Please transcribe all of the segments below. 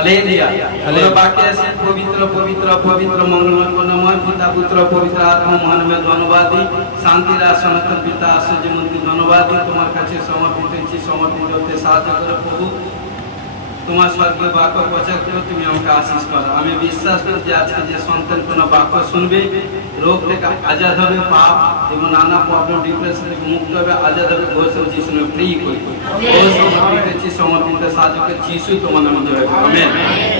Hallelujah. और वाक्य से पवित्र पवित्र पवित्र मंगलमय पुण्यमय पिता पुत्र पवित्र आत्मा महानमय धन्यवादी शांतिर सनातन पिता आश्चर्यमंत्री धन्यवादी तुम्हार काছে समर्पित হয়েছি समर्पित হতে সাহায্য করো প্রভু তোমার স্বর্গীয় বাক্য প্রচার করে তুমি আমাকে আশীষ করো আমি বিশ্বাস করি যে আজকে যে সন্তান কোন বাক্য শুনবে রোগ থেকে আজাদ হবে পাপ এবং নানা প্রবলেম ডিপ্রেশন থেকে মুক্ত হবে আজাদ হবে ঘোষণা যিশু নামে ফ্রি করি ও সমর্পিত হয়েছি সমর্পিত সাহায্য করে যিশু তোমার নামে জয় আমেন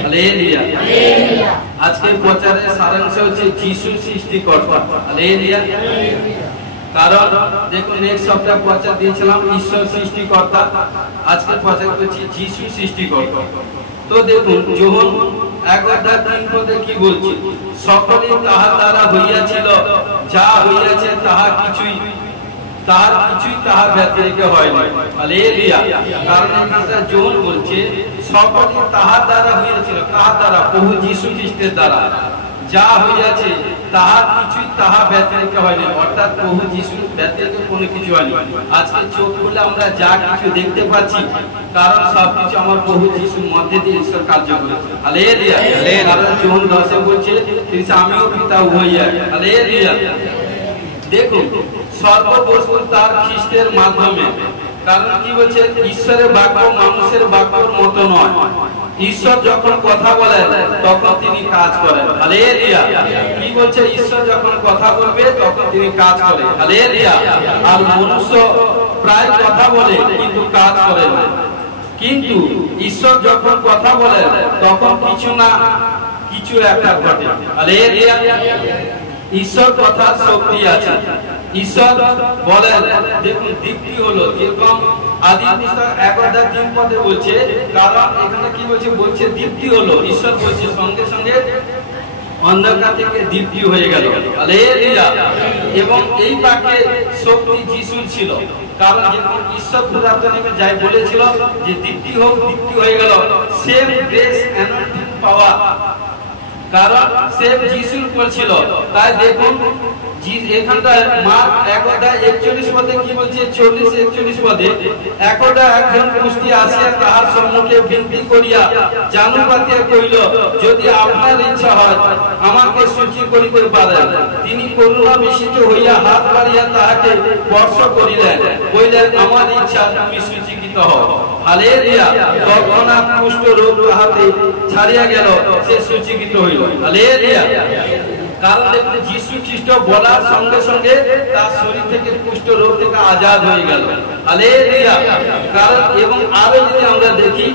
হালেলুয়া হালেলুয়া আজকের প্রচারের সারাংশ হচ্ছে যিশু সৃষ্টিকর্তা হালেলুয়া কারণ দেখুন এক সপ্তাহ প্রচার দিয়েছিলাম ঈশ্বর সৃষ্টিকর্তা আজকে প্রচার করছি যিশু সৃষ্টিকর্তা তো দেখুন যোহন 1:3 পদে কি বলছে সকলেই তাহার দ্বারা হইয়াছিল যা হইয়াছে তাহার কিছুই তাহার ব্যতিরেকে হয় না হালেলুয়া কারণ এখানে যোহন বলছে সকলেই তাহার দ্বারা হইয়াছিল কার দ্বারা প্রভু যিশু খ্রিস্টের দ্বারা যা হইয়াছে তাহার কিছুই তাহা ব্যতিরেকে হয়নি অর্থাৎ প্রভু যিশুর ব্যতিরেকে কোনো কিছু হয়নি আজকে চোখ খুলে আমরা যা কিছু দেখতে পাচ্ছি কারণ সবকিছু আমার প্রভু যিশুর মধ্যে দিয়ে ঈশ্বর কার্য করেছে হালেলুয়া কারণ যোহন 10 বলছে তিনি আমিও পিতা উভয়ই এক হালেলুয়া দেখুন সর্ববস্তু তার খ্রিস্টের মাধ্যমে কারণ কি বলছে ঈশ্বরের বাক্য মানুষের বাক্যের মতো নয় ঈশ্বর যখন কথা বলেন তখন তিনি কাজ করেন হালেলুয়া কি বলছে ঈশ্বর যখন কথা বলবে তখন তিনি কাজ করেন হালেলুয়া আর মনুষ্য প্রায় কথা বলে কিন্তু কাজ করে না কিন্তু ঈশ্বর যখন কথা বলেন তখন কিছু না কিছু একটা ঘটে হালেলুয়া ঈশ্বর কথার শক্তি আছে ঈশ্বর বলেন দেখুন দিকটি হলো যেরকম আদি পুস্তক 1:3 পদে বলছে কারণ এখানে কি বলছে দীপ্তি হলো ঈশ্বর বলছে সঙ্গে সঙ্গে অন্ধকার থেকে দীপ্তি হয়ে গেল হালেলুয়া এবং এই বাক্যে শক্তি যিশুর ছিল কারণ যখন ঈশ্বর পুরাতনে যাই বলেছিল যে দীপ্তি হোক দীপ্তি হয়ে গেল সেম গ্রেস অ্যানয়েন্টিং পাওয়ার কারণ সেম যিশুর উপর ছিল তাই দেখুন এখানটায় মার্ক 1:41 পদে কি বলছে 40-41 পদে একদা একজন কুষ্টি আসিয়া তাহার সম্মুখে বিনতি করিয়া জানু পাতিয়া কইল যদি আপনার ইচ্ছা হয় আমাকে সূচি করিতে পারেন তিনি করুণা বিশিষ্ট হইয়া হাত বাড়িয়া তাহাকে স্পর্শ করিলেন কইলেন আমার ইচ্ছা তুমি সূচিকৃত হও হালেলুয়া তৎক্ষণাৎ কুষ্ঠ রোগ তাহাতে ছাড়িয়া গেল সে সূচিকৃত হইল হালেলুয়া কারণ দেখুন যিশু খ্রিস্ট বলার সঙ্গে সঙ্গে তার শরীর থেকে কুষ্ঠ রোগ থেকে আজাদ হয়ে গেল হালেলুয়া কারণ এবং আরো যদি আমরা দেখি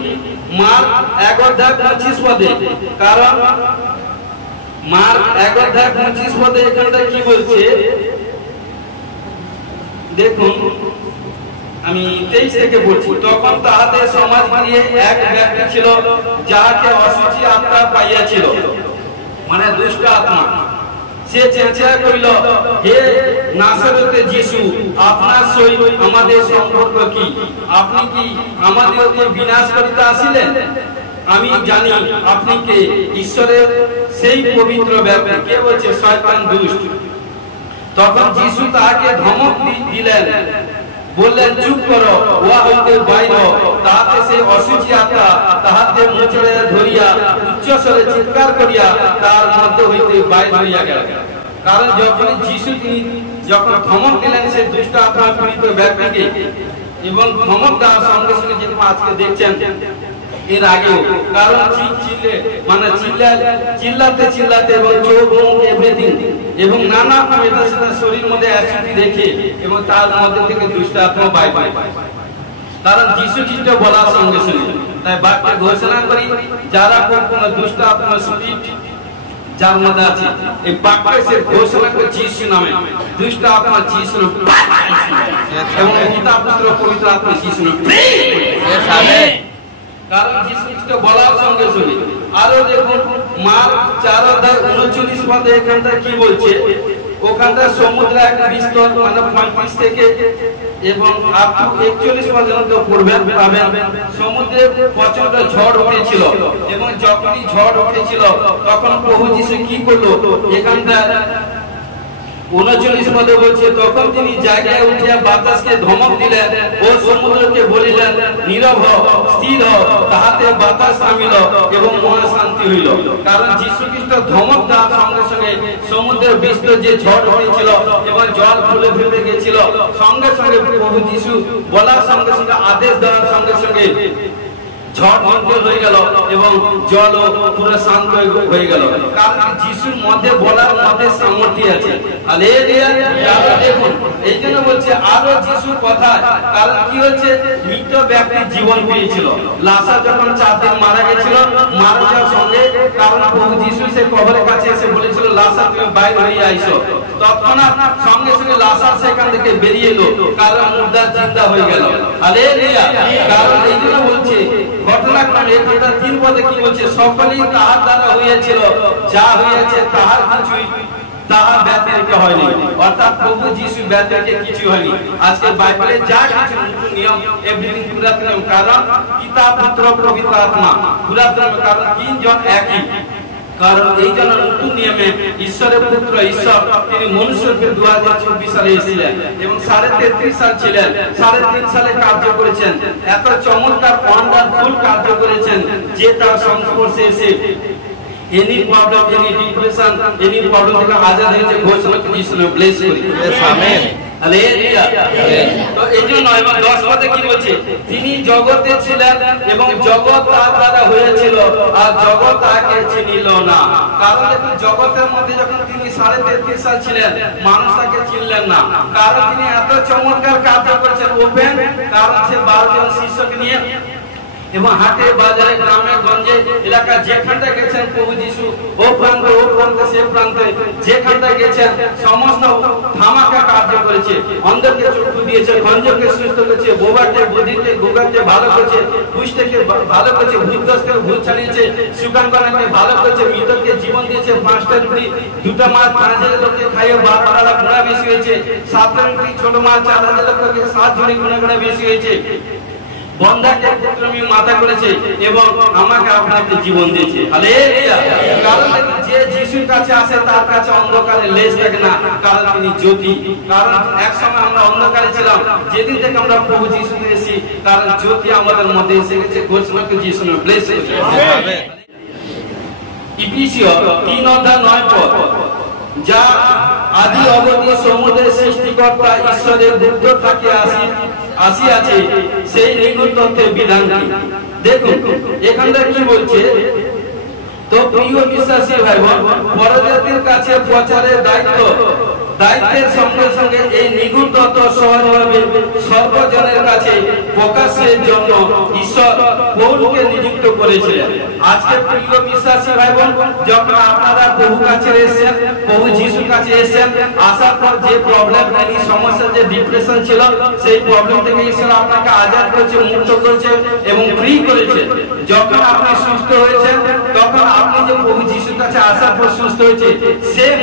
মার্ক 1:25 পদে কারণ মার্ক 1:25 পদে এখানটা কি বলছে দেখুন আমি 23 থেকে বলছি তখন তাহাদের সমাজ দিয়ে এক ব্যক্তি ছিল যাহাকে অসুচি আত্মা পাইয়াছিল মানে দুষ্ট আত্মা সে চেঁচিয়া কইল হে নাসরতে যিশু আপনার সহিত আমাদের সম্পর্ক কি আপনি কি আমাদেরকে বিনাশ করিতে আসিলেন আমি জানি আপনি কে ঈশ্বরের সেই পবিত্র ব্যক্তি কে বলছে শয়তান দুষ্ট তখন যিশু তাহাকে ধমক দিলেন বললেন চুপ করো ওয়া হইতে বাইর তাহাতে সে অসুচি আত্মা তাহাতে মোচড়ে ধরিয়া উচ্চস্বরে চিৎকার করিয়া তার মধ্য হইতে বাইর হইয়া গেল কারণ যখন যিশু তিনি যখন ধমক দিলেন সে দুষ্ট আত্মা পীড়িত ব্যক্তিকে এবং ধমক দেওয়ার সঙ্গে সঙ্গে যেটা আজকে দেখছেন এর আগে কারণ চিল্লাতে এবং চোখ মুখ এভরিথিং এবং নানা শরীর মধ্যে অ্যাসিড রেখে এবং তার মধ্যে থেকে দুষ্ট আত্মা বাইর হয় কারণ যিশু খ্রিস্ট বলার সঙ্গে সঙ্গে তাই বাক্যে ঘোষণা করি যারা কোন দুষ্ট আত্মা স্পিরিট যার মধ্যে আছে এই বাক্যে সে ঘোষণা করে যিশু নামে দুষ্ট আত্মা যিশু এবং পিতা পুত্র পবিত্র আত্মা যিশু নামে কারণ যিশু খ্রিস্ট বলার সঙ্গে সঙ্গে আরো দেখুন মার্ক 4:39 পদে এখানটা কি বলছে ওখানটা সমুদ্র এক বিস্তর মানে 35 থেকে এবং আপ টু 41 পর্যন্ত পড়বেন পাবেন সমুদ্রে প্রচন্ড ঝড় উঠেছিল এবং যখনই ঝড় উঠেছিল তখন প্রভু যিশু কি করলো এখানটা 39 পদে বলছে, তখন তিনি জায়গায় উঠিয়া বাতাসকে ধমক দিলেন ও সমুদ্রকে বলিলেন, নীরব হও, স্থির হও। তাহাতে বাতাস থামিল এবং মহা শান্তি হইল। কারণ যীশু খ্রিস্ট ধমক দেওয়ার সঙ্গে সঙ্গে সমুদ্রের বিস্ত যে ঝড় হয়েছিল এবং জল ফুলে ফেপে গেছিল, সঙ্গে সঙ্গে প্রভু যীশু বলার সঙ্গে সঙ্গে, আদেশ দেওয়ার সঙ্গে সঙ্গে ঝড় বন্ধ হয়ে গেল এবং জল পুরো শান্ত হয়ে গেল। কারণ যিশুর মধ্যে বলার মধ্যে সামর্থ্য আছে। হালেলুয়া। দেখুন, এই জন্য বলছে আরো যিশুর কথা। কারণ কি হচ্ছে, মৃত ব্যক্তি জীবন পেয়েছিল। লাসার যখন 4 দিন মারা গেছিল, মারা যাওয়ার সঙ্গে কারণ প্রভু যিশু সে কবরের কাছে এসে বলেছিল, লাসার তুমি বাইরে হয়ে আইসো। তৎক্ষণাৎ সঙ্গে সঙ্গে লাসার সেখান থেকে বেরিয়ে এলো, কারণ মুর্দা জিন্দা হয়ে গেল। হালেলুয়া। কারণ এই জন্য বলছে ঘটনাক্রমে 3 পদে কি বলছে, সকলেই তাহার দ্বারা হইয়াছিল, যা হইয়াছে তাহার কিছুই তাহার ব্যতিরেক হয়নি। অর্থাৎ প্রভু যীশু ব্যতিরেক কিছু হয়নি। আজকে বাইবেলে যা কিছু নতুন নিয়ম, এভরিথিং পুরাতন নিয়ম। কারণ পিতা, পুত্র, পবিত্র আত্মা পুরাতন, কারণ 3 জন একই। কারণ এই জন্য নতুন নিয়মে ঈশ্বরের পুত্র ঈশ্বর তিনি মনুষ্যকে 2024 সালে এসেছিলেন এবং 33.5 সাল ছিলেন। 3.5 সালে কার্য করেছেন, এত চমৎকার ওয়ান্ডারফুল কার্য করেছেন যে তার সংস্পর্শে এসে any problem, any depression, any problem থেকে আজাদ হয়েছে। ঘোষণা করে যিশু নামে ব্লেস করি। আমেন। হালেলুয়া। তো এই জন্য এবং 10 পদে কি বলছে, তিনি জগতে ছিলেন এবং জগৎ তার দ্বারা হয়েছিল, আর জগৎ তাকে চিনিল না। কারণ দেখুন, জগতের মধ্যে যখন তিনি 33.5 সাল ছিলেন, মানুষ তাকে চিনলেন না। কারণ তিনি এত চমৎকার কার্য করেছেন ওপেন। কারণ সে 12 জন শিষ্যকে নিয়ে এবং হাটে বাজারে গ্রামে গঞ্জে এলাকা যেখানটা গেছেন প্রভু যীশু, ও প্রান্তে সে প্রান্তে যেখানটা গেছেন সমস্ত ধামাকা কার্য করেছে। অন্ধকে চক্ষু দিয়েছে, খঞ্জকে সুস্থ করেছে, বোবাকে বুদ্ধিকে গোগাকে ভালো করেছে, কুষ্ঠকে ভালো করেছে, ভূতগ্রস্তকে ভূত ছাড়িয়েছে, সুকাঙ্গনাকে ভালো করেছে, মৃতকে জীবন দিয়েছে। 5টা রুটি 2টা মাছ 5,000 লোককে খাইয়ে 12টা গুণা বেশি হয়েছে। 7টা রুটি ছোট মাছ 4,000 লোককে 7 ঝুড়ি গুণা বেশি হয়েছে। বন্ধাকে পুত্রমী মাতা করেছে এবং আমাকে আপনাকে জীবন দিয়েছে। হালেলুয়া। কারণ যে যিশুর কাছে আসে তার কাছে অন্ধকারে লেশ থাকে না, কারণ তিনি জ্যোতি। কারণ এক সময় আমরা অন্ধকারে ছিলাম, যেদিন থেকে আমরা প্রভু যিশুতে এসেছি, কারণ জ্যোতি আমাদের মধ্যে এসে গেছে। ঘোষণাকে যিশু নামে ব্লেস করুন। আমেন। ইফিসীয় 3:9 পদ, যা আদি অবধি সমুদ্রের সৃষ্টিকর্তা ঈশ্বরের বুদ্ধ থাকে আসিয়াছে, সেই নিগুণ তত্ত্বের বিধানটি। দেখুন এখানটা কি বলছে, তো প্রিয় বিশ্বাসী ভাই বোন, পরজাতির কাছে প্রচারের দায়িত্বের সঙ্গে সঙ্গে এই নিগুণ তত্ত্ব সহজভাবে সর্বজনের কাছে প্রকাশের জন্য ঈশ্বর পৌলকে নিযুক্ত করেছিলেন। আজকে প্রিয় বিশ্বাসী ভাই বোন, যখন আপনারা প্রভু কাছে এসেছেন, প্রভু যিশুর কাছে এসেছেন, আসার পর যে প্রবলেম, এই সমস্যা, যে ডিপ্রেশন ছিল, সেই প্রবলেম থেকে ঈশ্বর আপনাকে আজাদ করেছে, মুক্ত করেছে এবং ফ্রি করেছে। যখন আপনি সুস্থ হয়েছেন, তখন আপনি যে প্রভু যিশুর কাছে আসার পর সুস্থ হয়েছে, সেম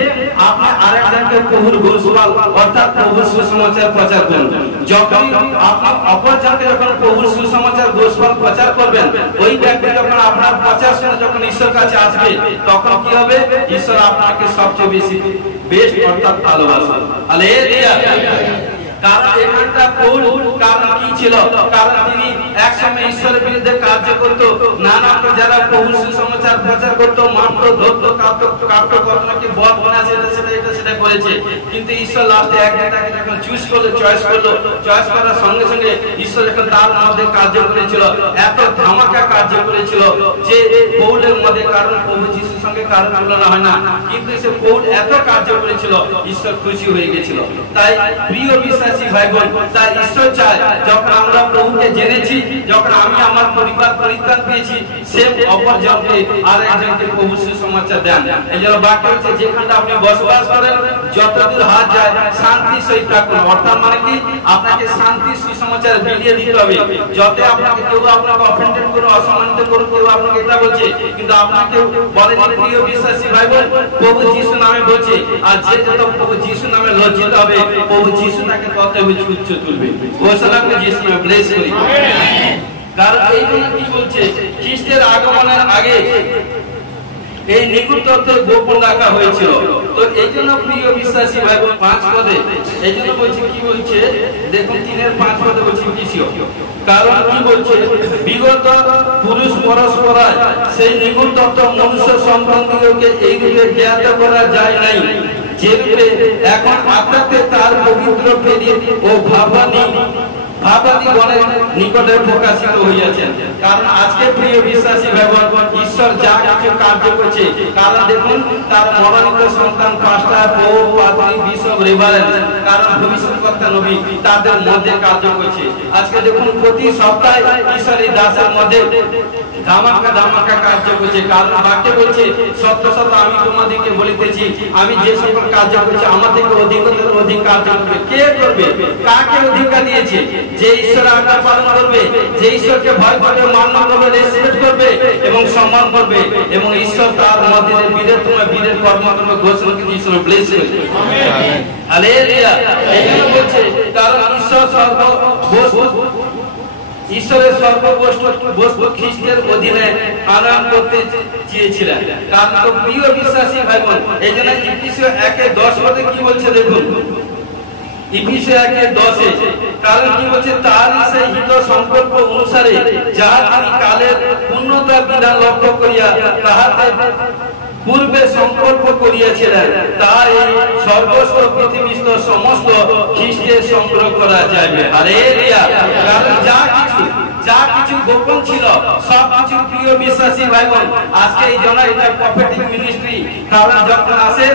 আপনি আরেকজনকে প্রভুর গোস্পাল অর্থাৎ প্রভুর সুসমাচার প্রচার করুন। যখন আপনি অপরজনকে যখন প্রভুর সুসমাচার গোস্পাল প্রচার করবেন, ওই ব্যক্তি যখন আপনার প্রচার শুনে যখন ঈশ্বর কাছে আসবে, তখন কি হবে, ঈশ্বর আপনাকে সবচেয়ে বেশি বেস্ট অর্থাৎ ভালোবাসবে। হালেলুয়া। কারণ এখানটা পৌল কারণ কি ছিল, কারণ তিনি একসময় ঈশ্বরের বিরুদ্ধে কার্য করতো, নানা যারা প্রভুর সুসমাচার প্রচার করতো, মানতো, ধরতো, কাটতো, কতনাকে বধ বানা, সেটা করেছে। কিন্তু ঈশ্বর লাস্টে একটাকে যখন চয়েস করার সঙ্গে সঙ্গে ঈশ্বর যখন তার মধ্যে কার্য করেছিল, এত ধামাকা কার্য করেছিল যে পৌলের মধ্যে, কারণ প্রভু যিশুর সঙ্গে কারণ তুলনা হয় না, কিন্তু সে পৌল এত কার্য করেছিল, ঈশ্বর খুশি হয়ে গেছিল। তাই প্রিয় বিশ্বাসী ভাই বোন, তাই ঈশ্বর চায় যখন আমরা প্রভুকে জেনেছি, যখন আমি আমার পরিবার পরিত্রাণ পেয়েছি, সে অপরজনকে আরেকজনকে প্রভু সুসমাচার দেন। এই জন্য বাক্য হচ্ছে, যেখানটা আপনি বসবাস করেন, যতদূর হাত যায় শান্তি সহিত থাকুন। অর্থাৎ মানে কি, আপনাকে শান্তি সুসমাচার বিলিয়ে দিতে হবে। যত আপনাকে কেউ আপনাকে অফেন্ডেড করুন, অসম্মানিত করুন, কেউ আপনাকে এটা বলছে, কিন্তু আপনাকে বলে যে প্রিয় বিশ্বাসী ভাই বোন, প্রভু যিশু নামে বলছে, আর যে যত প্রভু যিশু নামে লজ্জিত হবে, প্রভু যিশু তাকে তত উচ্চ তুলবে। ঘোষণাকে যিশু নামে ব্লেস করি। কারণ এই জন্য কি বলছে, খ্রিস্টের আগমনের আগে এই নিগুণ তত্ত্ব গোপন রাখা হয়েছিল। তো এই জন্য প্রিয় বিশ্বাসী ভাই বোন 5 পদে এই জন্য বলছি, কি বলছে দেখুন 3-5 পদে বলছি বিষয়। কারণ কি বলছে, বিগত পুরুষ পরস্পরায় সেই নিগুণ তত্ত্ব মনুষ্য সম্বন্ধীয়কে এই রূপে জ্ঞাত করা যায় নাই, যেরূপে এখন আত্মাতে তার পবিত্র প্রেরিত ও ভাবাদিগণের নিকটে প্রকাশিত হইয়াছেন। কারণ আজকে প্রিয় বিশ্বাসী ভাইবোন, ঈশ্বর যা কিছু কার্য করছে, কারণ দেখুন তার মনোনীত সন্তান পাস্টার, পোপ, পাদ্রী, বিশপ, রেভারেন্ড, কারণ ভবিষ্যৎকর্তা নবী তাদের মধ্যে কার্য করছে। আজকে দেখুন প্রতি সপ্তাহে ঈশ্বর এই দাসের মধ্যে ধামাকা কার্য করছে। কারণ বাক্যে বলছে, সত্য সত্য আমি তোমাদেরকে বলিতেছি, আমি যে সকল কার্য করছি আমার থেকে অধিক কার্য করবে। কে করবে? কাকে অধিকার দিয়েছে? যে ঈশ্বর আজ্ঞা পালন করবে, যে ঈশ্বরকে ভয় করবে, মান্য করবে, রেসপেক্ট করবে এবং সম্মান করবে, এবং ঈশ্বর তার মধ্যে বীরের কর্ম করবে, ঘোষণা কিন্তু ঈশ্বর ব্লেস করবে। Amen, hallelujah. এইজন্য বলছে, কারণ ঈশ্বরের সর্ববস্তু খ্রিস্টের অধীনে আনয়ন করতে চেয়েছিলেন। কারণ তো প্রিয় বিশ্বাসী ভাই বোন, এই জন্য ইফিসীয় 1:10 পদে কি বলছে দেখুন, ইফিসীয় 1:10, কারণ কি বলছে, তার সেই হিত সংকল্প অনুসারে যাহা তিনি কালের পূর্ণতা বিধান লক্ষ্য করিয়া তাহাতে পূর্বে সংকল্প করিয়াছিলেন, তাই সর্বস্ব পৃথিবীস্থ সমস্ত খ্রিস্টে সংগ্রহ করা যাবে। হালেলুয়া। কারণ যা কিছু গোপন ছিল সব কিছু প্রিয় বিশ্বাসী ভাই বোন, আজকে এই জন্য এটা প্রফেটিক মিনিস্ট্রি। কারণ যখন আসে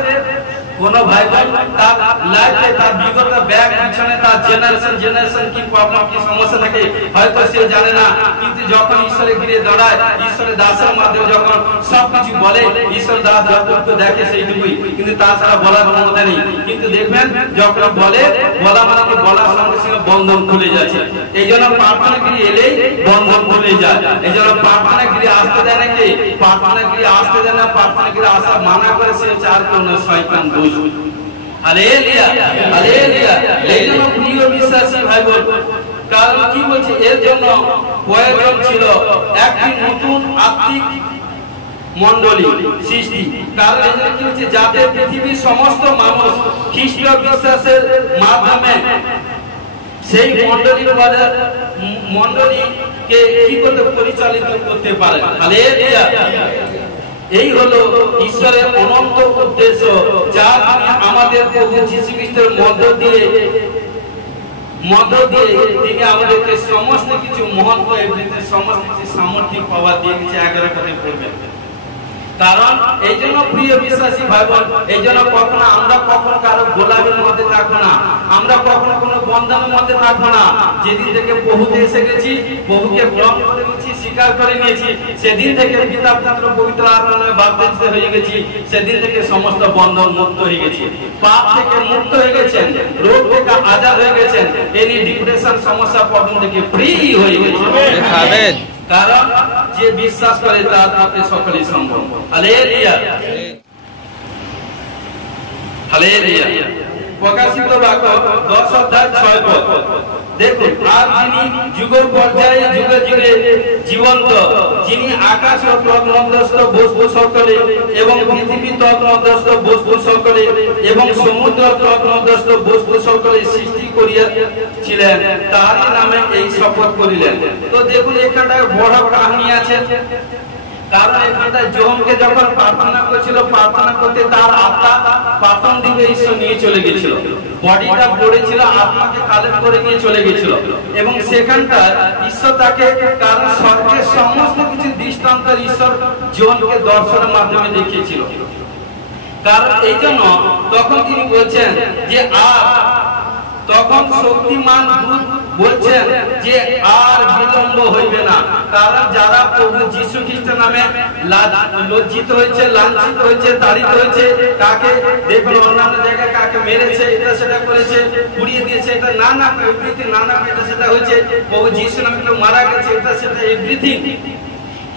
কোন ভাই বোন তার লাইফে তার বিগত ব্যাগ পিছনে তার জেনারেশন কি প্রবলেম কি সমস্যা থাকে হয়তো সে জানে না, কিন্তু যখন ঈশ্বরে গিয়ে দাঁড়ায়, ঈশ্বরের দাসের মাধ্যমে যখন সবকিছু বলে, ঈশ্বর দাস যতটুকু দেখে সেইটুকুই, কিন্তু তাছাড়া বলার ক্ষমতা নেই। কিন্তু দেখবেন যখন বলা মানে বলার সঙ্গে সঙ্গে বন্ধন খুলে যাচ্ছে। এই জন্য প্রার্থনা গিয়ে এলেই বন্ধন খুলে যায়। এই জন্য প্রার্থনা গিয়ে আসতে দেয় নাকি, প্রার্থনা গিয়ে আসতে দেয় না, প্রার্থনা গিয়ে আসা মানা করে, সে চার কোন শয়তান দোষ। Hallelujah, hallelujah. এই জন্য প্রিয় বিশ্বাসী ভাই বোন, কারণ কি বলছে, এর জন্য প্রয়োজন ছিল একটি নতুন আত্মিক মণ্ডলী সৃষ্টি। কারণ এই জন্য কি হচ্ছে, যাতে পৃথিবীর সমস্ত মানুষ খ্রিস্ট বিশ্বাসের মাধ্যমে সেই মণ্ডলীকে কি করতে পরিচালিত করতে পারে। হালেলুয়া। এই হলো ঈশ্বরের অনন্ত উদ্দেশ্য, যা আমাদের প্রভু যীশু খ্রিস্টের মধ্য দিয়ে তিনি আমাদেরকে সমস্ত কিছু মহত্ব এবং সমস্ত কিছু সামর্থ্য পাওয়া দিয়ে দিচ্ছে। 11 পদে পড়বেন। কারণ এই জন্য প্রিয় বিশ্বাসী ভাই বোন, এই জন্য কখনো আমরা কারো গোলামের মধ্যে থাকবো না, আমরা কখনো কোনো বন্ধনের মধ্যে থাকবো না। যেদিন থেকে প্রভুতে এসে গেছি, প্রভুকে গ্রহণ করে নিয়েছি, স্বীকার করে নিয়েছি, সেদিন থেকে পিতা পুত্র পবিত্র আত্মায় বাপ্তিস্ম হয়ে গেছি, সেদিন থেকে সমস্ত বন্ধন মুক্ত হয়ে গেছি, পাপ থেকে মুক্ত হয়ে গেছেন, রোগ থেকে আজাদ হয়ে গেছেন, এনি ডিপ্রেশন সমস্যা প্রবলেম থেকে ফ্রি হয়ে গেছেন। আমেন। কারণ যে বিশ্বাস করে তার পক্ষে সকলই সম্ভব। Hallelujah, hallelujah. প্রকাশিত বাক্য 10:6 পদ দেখুন, আর যিনি যুগের পর্যায়ে যুগে যুগে জীবন্ত, যিনি আকাশ ও তন্মধ্যস্থ বস্তু সকলে এবং পৃথিবী তন্মধ্যস্থ বস্তু সকলে এবং সমুদ্র তন্মধ্যস্থ বস্তু সকলে সৃষ্টি করিয়াছিলেন, তারই নামে এই শপথ করিলেন। তো দেখুন এখানটায় বড় কাহিনী আছে। কারণ এখানটায় যোহনকে যখন প্রার্থনা করছিল, প্রার্থনা করতে তার আত্মা প্রথম দিকে ঈশ্বর নিয়ে চলে গেছিল, বডিটা পড়েছিল, আত্মাকে কালেক্ট করে নিয়ে চলে গেছিল, এবং সেখানটা ঈশ্বর তাকে, কারণ স্বর্গের সমস্ত কিছু দৃষ্টান্ত ঈশ্বর যোহনকে দর্শনের মাধ্যমে দেখিয়েছিল। কারণ এই জন্য তখন তিনি বলছেন যে তখন শক্তিমান দূত বলছেন যে আর বিলম্ব হইবে না। কারণ যারা প্রভু যীশু খ্রিস্টের নামে লজ্জিত হয়েছে, লাঞ্ছিত হয়েছে, তাড়িত হয়েছে, কাকে দেখুন অন্যান্য জায়গায় কাকে মেরেছে, এটা সেটা করেছে, পুড়িয়ে দিয়েছে, এটা নানা এভরিথিং, নানা এটা সেটা হয়েছে, প্রভু যীশু নামে কেউ মারা গেছে, এটা সেটা এভরিথিং।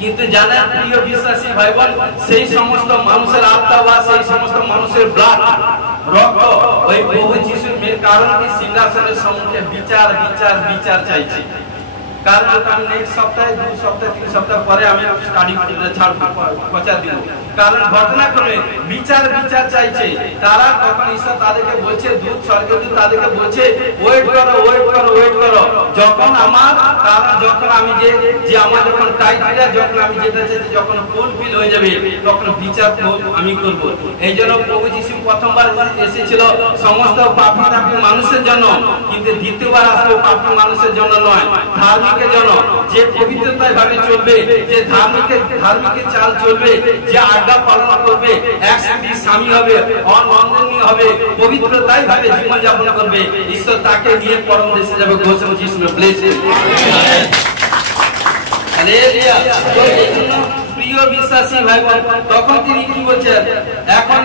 কিন্তু জানেন প্রিয় বিশ্বাসী ভাই বোন, সেই সমস্ত মানুষের আত্মা বা সেই সমস্ত মানুষের ব্লাড রক্ত ওই প্রভু যীশুর কারণ কি সিংহাসনের সম্মুখে বিচার চাইছে। কারণ আমি নেক্সট সপ্তাহে 2 সপ্তাহ 3 সপ্তাহ পরে আমি স্টাডি ছাড়বো প্রচার দিব। কারণ ঘটনা করে বিচার চাইছে তারা, তখন ঈশ্বর তাদেরকে বলছে, দূত স্বর্গদূত তাদেরকে বলছে ওয়েট করো। যখন আমার তারা যখন আমি যে আমার যখন ক্রাইটেরিয়া যখন আমি যেটা চাইছি যখন ফুলফিল হয়ে যাবে তখন বিচার আমি করব। এই জন্য প্রভু যিশু প্রথমবার এসেছিল সমস্ত পাপী মানুষের জন্য, কিন্তু দ্বিতীয়বার আসবে পাপী মানুষের জন্য নয়, ধার্মিকের জন্য। যে পবিত্রতায় ভাবে চলবে, যে ধার্মিকের চাল চলবে, যে আজ্ঞা পালন করবে, একসাথে স্বামী হবে, অনবন্ধনীয় হবে, পবিত্রতায় ভাবে জীবন যাপন করবে, ঈশ্বর তাকে নিয়ে পরম দেশে যাবে। ঘোষণা যিশু ব্লেস হালেলুয়া। তো এই জন্য প্রিয় বিশ্বাসী ভাই বোন, তখন তিনি কি বলছেন, এখন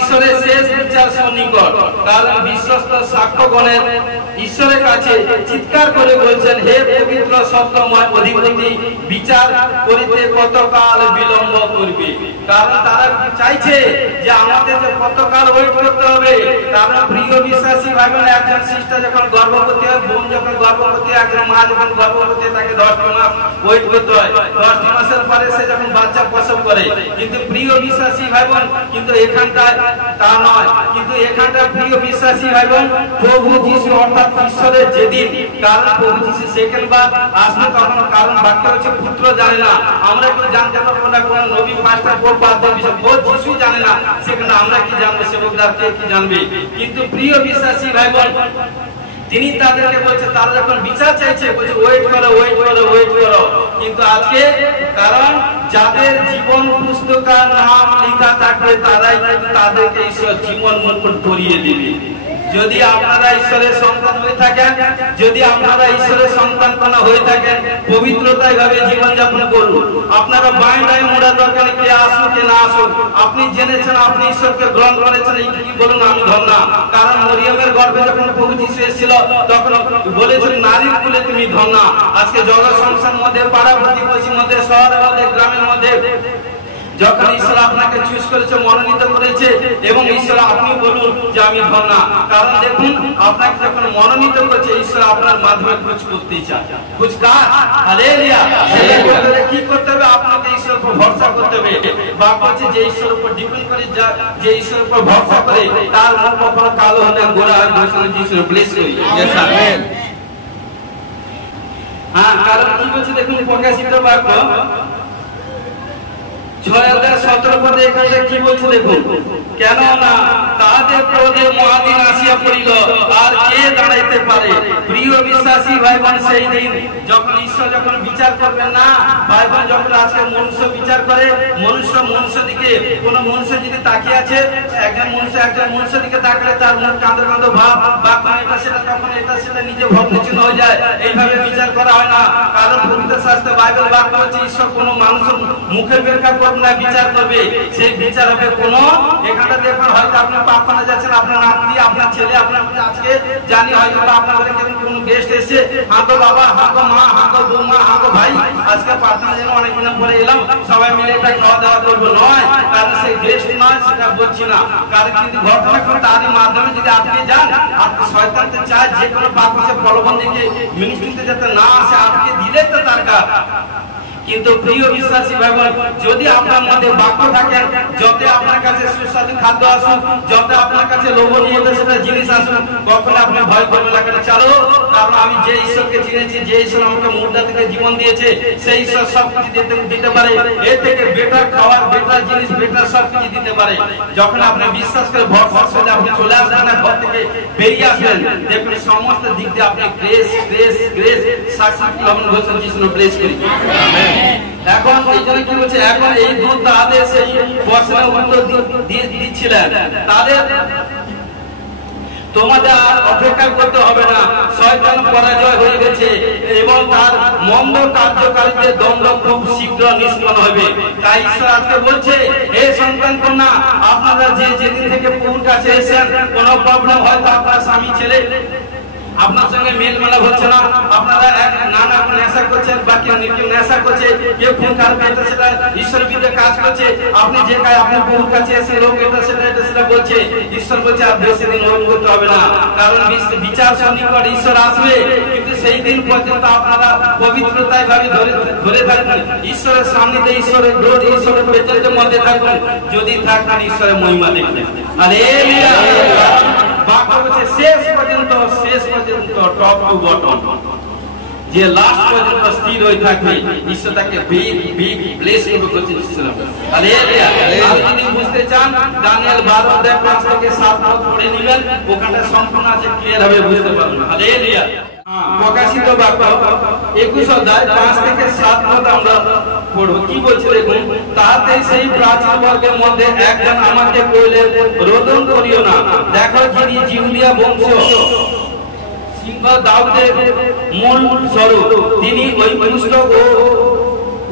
ঈশ্বরের শেষ বিচার সন্নিকট। কারণ বিশ্বস্ত সাক্ষ্যগণের ঈশ্বরের কাছে চিৎকার করে বলছেন, হে পবিত্র সত্যময় অধিপতি, বিচার করিতে কতকাল বিলম্ব করবে। কারণ তারা চাইছে যে আমাদের যে কতকাল ওয়েট করতে হবে। কারণ প্রিয় বিশ্বাসী ভাই বোন, একজন সিস্টার যখন গর্ভবতী হয়, বোন যখন গর্ভবতী হয়, একজন মা যখন গর্ভবতী হয়, তাকে 10টি মাস ওয়েট করতে হয়। 10টি মাসের পরে সে যখন বাচ্চা প্রসব করে। কিন্তু প্রিয় বিশ্বাসী ভাই বোন, কিন্তু এখানটায় তা নয়। কিন্তু এখানটায় প্রিয় বিশ্বাসী ভাই বোন, প্রভু যিশু অর্থাৎ ঈশ্বরের যেদিন, কারণ প্রভু যিশু সেকেন্ড বার আসবে তখন, কারণ বাক্য হচ্ছে পুত্র জানে না, আমরা কেউ জানতে পারবো না, কোন নবী পাঁচটা যিশু জানে না, সেখানে আমরা কি জানবো, সেবকদার কে কি জানবে। কিন্তু প্রিয় বিশ্বাসী ভাই বোন, তিনি তাদেরকে বলছে, তারা যখন বিচার চাইছে বলছে ওয়েট করো। কিন্তু আজকে কারণ যাদের জীবন পুস্তকে নাম লেখা থাকবে তারাই তাদেরকে ঈশ্বর জীবন মুকুট পরিয়ে দিবে। যদি আপনারা ঈশ্বরের সন্তান হয়ে থাকেন, যদি আপনারা ঈশ্বরের সন্তান হয়ে থাকেন, পবিত্রতায় ভাবে জীবন যাপন করুন। আপনারা বাঁয়ে মোড়া দরকার, কে আসুক কে না আসুক, আপনি জেনেছেন, আপনি ঈশ্বরকে গ্রহণ করেছেন, এই কি বলুন আমি ধন্য। কারণ মরিয়মের গর্ভে যখন প্রভু যিশু এসেছিল তখন বলেছেন, নারীর কুলে তুমি ধন্য। আজকে জগৎ সংসার মধ্যে, পাড়া প্রতিবেশীর মধ্যে, শহরের মধ্যে, গ্রামের মধ্যে যখন ঈশ্বর আপনাকে চুজ করেছে, মনোনীত করেছে, এবং ঈশ্বর আপনি বলুন যে আমি ধন্য। কারণ দেখুন, আপনাকে যখন মনোনীত করেছে ঈশ্বর, আপনার মাধ্যমে কুছ করতে চায়, কুছ কাজ। হালেলুয়া। কি করতে হবে? আপনাকে ঈশ্বরের উপর ভরসা করতে হবে। বা বলছে যে ঈশ্বরের উপর ডিপেন্ড করে, যে ঈশ্বরের উপর ভরসা করে তার মুখ কখনো কালো হলে গোরা হয়। ঘোষণা যিশু ব্লেস করি। হ্যাঁ, কারণ কি বলছে দেখুন, প্রকাশিত বাক্য 6:17 পদে এখানে কি বলছে দেখুন, কেন না তাদের ক্রোধে মহাদিন আসিয়া পড়িল, আর কে দাঁড়াইতে পারে। প্রিয় বিশ্বাসী ভাই বোন, সেই দিন যখন ঈশ্বর যখন বিচার করবেন না ভাই বোন, যখন আজকে মনুষ্য বিচার করে, মনুষ্য দিকে কোন মনুষ্য যদি তাকিয়ে আছে, একজন মনুষ্য দিকে তাকালে তার মুখ কাঁদো ভাব, বা এটা সেটা, তখন এটা সেটা নিজে ভগ্নচিহ্ন হয়ে যায়। এইভাবে বিচার করা হয় না। কারণ পবিত্র শাস্ত্রে বাইবেল বাক্য হচ্ছে, ঈশ্বর কোন মানুষের মুখে বেরকার করবে না, বিচার করবে। সেই বিচার হবে কোন, এখানে দেখুন হয়তো আপনি প্রার্থনা যাচ্ছেন, আপনার নাতি, আপনার ছেলে, আপনার আজকে জানি হয়তো আপনার ঘরে কোন গেস্ট এসে, হাঁটো বাবা, হাঁটো মা, হাঁটো বৌমা, হাঁটো ভাই, আজকে প্রার্থনা যেন অনেকদিন পরে এলাম, সবাই মিলে এটা খাওয়া দাওয়া করবো নয়। কারণ সেই গেস্ট নয়, সেটা বলছি না। কারণ কিন্তু ঘটনা করে তাদের মাধ্যমে যদি আপনি যান, আপনি শয়তানকে চায় যে কোনো পাপ সে প্রলোভনকে মিনিস্ট্রিতে যাতে না আসে, আপনি দিলে তো তার কাজ। কিন্তু প্রিয় বিশ্বাসী ভাই বোন, যদি আপনার মধ্যে বাক্য থাকে, যত আপনার কাছে সুস্বাদু খাদ্য আসুক, যত আপনার কাছে লোভনীয় সেটা জিনিস আসুক, কখনো আপনি ভয় করবেন না। কেন? চলো, কারণ আমি যে ঈশ্বরকে চিনেছি, যে ঈশ্বর আমাকে মুর্দা থেকে জীবন দিয়েছে, সেই ঈশ্বর সবকিছু দিতে পারে। এর থেকে বেটার খাবার, বেটার জিনিস, বেটার সবকিছু দিতে পারে। যখন আপনি বিশ্বাস করে ভরসা করে আপনি চলে আসবেন না, ঘর থেকে বেরিয়ে আসবেন, দেখবেন সমস্ত দিক দিয়ে আপনি গ্রেস সাকসেসফুল হবেন। ঘোষণা যিশু ব্লেস করি। এখন এই জন্য কি বলছে, এখন এই দূত তাদের সেই প্রশ্নের উত্তর দিচ্ছিলেন, তাদের তোমাদের আর অপেক্ষা করতে হবে না, শয়তান পরাজয় হয়ে গেছে এবং তার মন্দ কার্যকারীদের দণ্ড খুব শীঘ্র নিষ্পন্ন হবে। তাই ঈশ্বর আজকে বলছে, হে সন্তান কন্যা, আপনারা যে যেদিন থেকে প্রভুর কাছে এসেছেন, কোনো প্রবলেম হয়তো আপনার স্বামী ছেলে আপনার সঙ্গে মেল মেলা হচ্ছে না, আপনারা এক নানা নেশা করছেন, বাকি কেউ নেশা করছে, কেউ ফোন কারবে, এটা সেটা ঈশ্বর বিরুদ্ধে কাজ করছে। আপনি যে কাজ আপনার বহুর কাছে এসে লোক এটা সেটা বলছে, ঈশ্বর বলছে আর বেশি দিন ওরকম করতে হবে না, কারণ বিচার সন্নিকট ঈশ্বর আসবে, কিন্তু সেই দিন পর্যন্ত আপনারা পবিত্রতায় ভাবে ধরে থাকবেন, ঈশ্বরের সামনে ঈশ্বরের গ্লোরি, ঈশ্বরের প্রেজেন্টের মধ্যে থাকবেন। যদি থাকবেন ঈশ্বরের মহিমা দেখবেন। হালেলুয়া। বাক্য বলছে শেষ পর্যন্ত টপ টু বটম, যে লাস্ট পর্যন্ত স্থির হয়ে থাকবে, ঈশ্বর তাকে বিগ ব্লেস করবে। হালেলুয়া। আর যদি বুঝতে চান দানিয়েল 12 অধ্যায় 5 থেকে 7 পদ পড়ে নেবেন, ওখানে সম্পূর্ণ আছে, ক্লিয়ার হবে, বুঝতে পারবেন। হালেলুয়া। প্রকাশিত বাক্য 21 অধ্যায় 5 থেকে 7 পদ আমরা পড়ব। কি বলছে দেখুন, তাহাতে সেই প্রাচীন বর্গের মধ্যে একজন আমাকে কইলেন, রোদন করিও না, দেখো যিনি জিহুদিয়া বংশ সিংহ দাউদের মূল স্বরূপ, তিনি ওই পুস্তক ও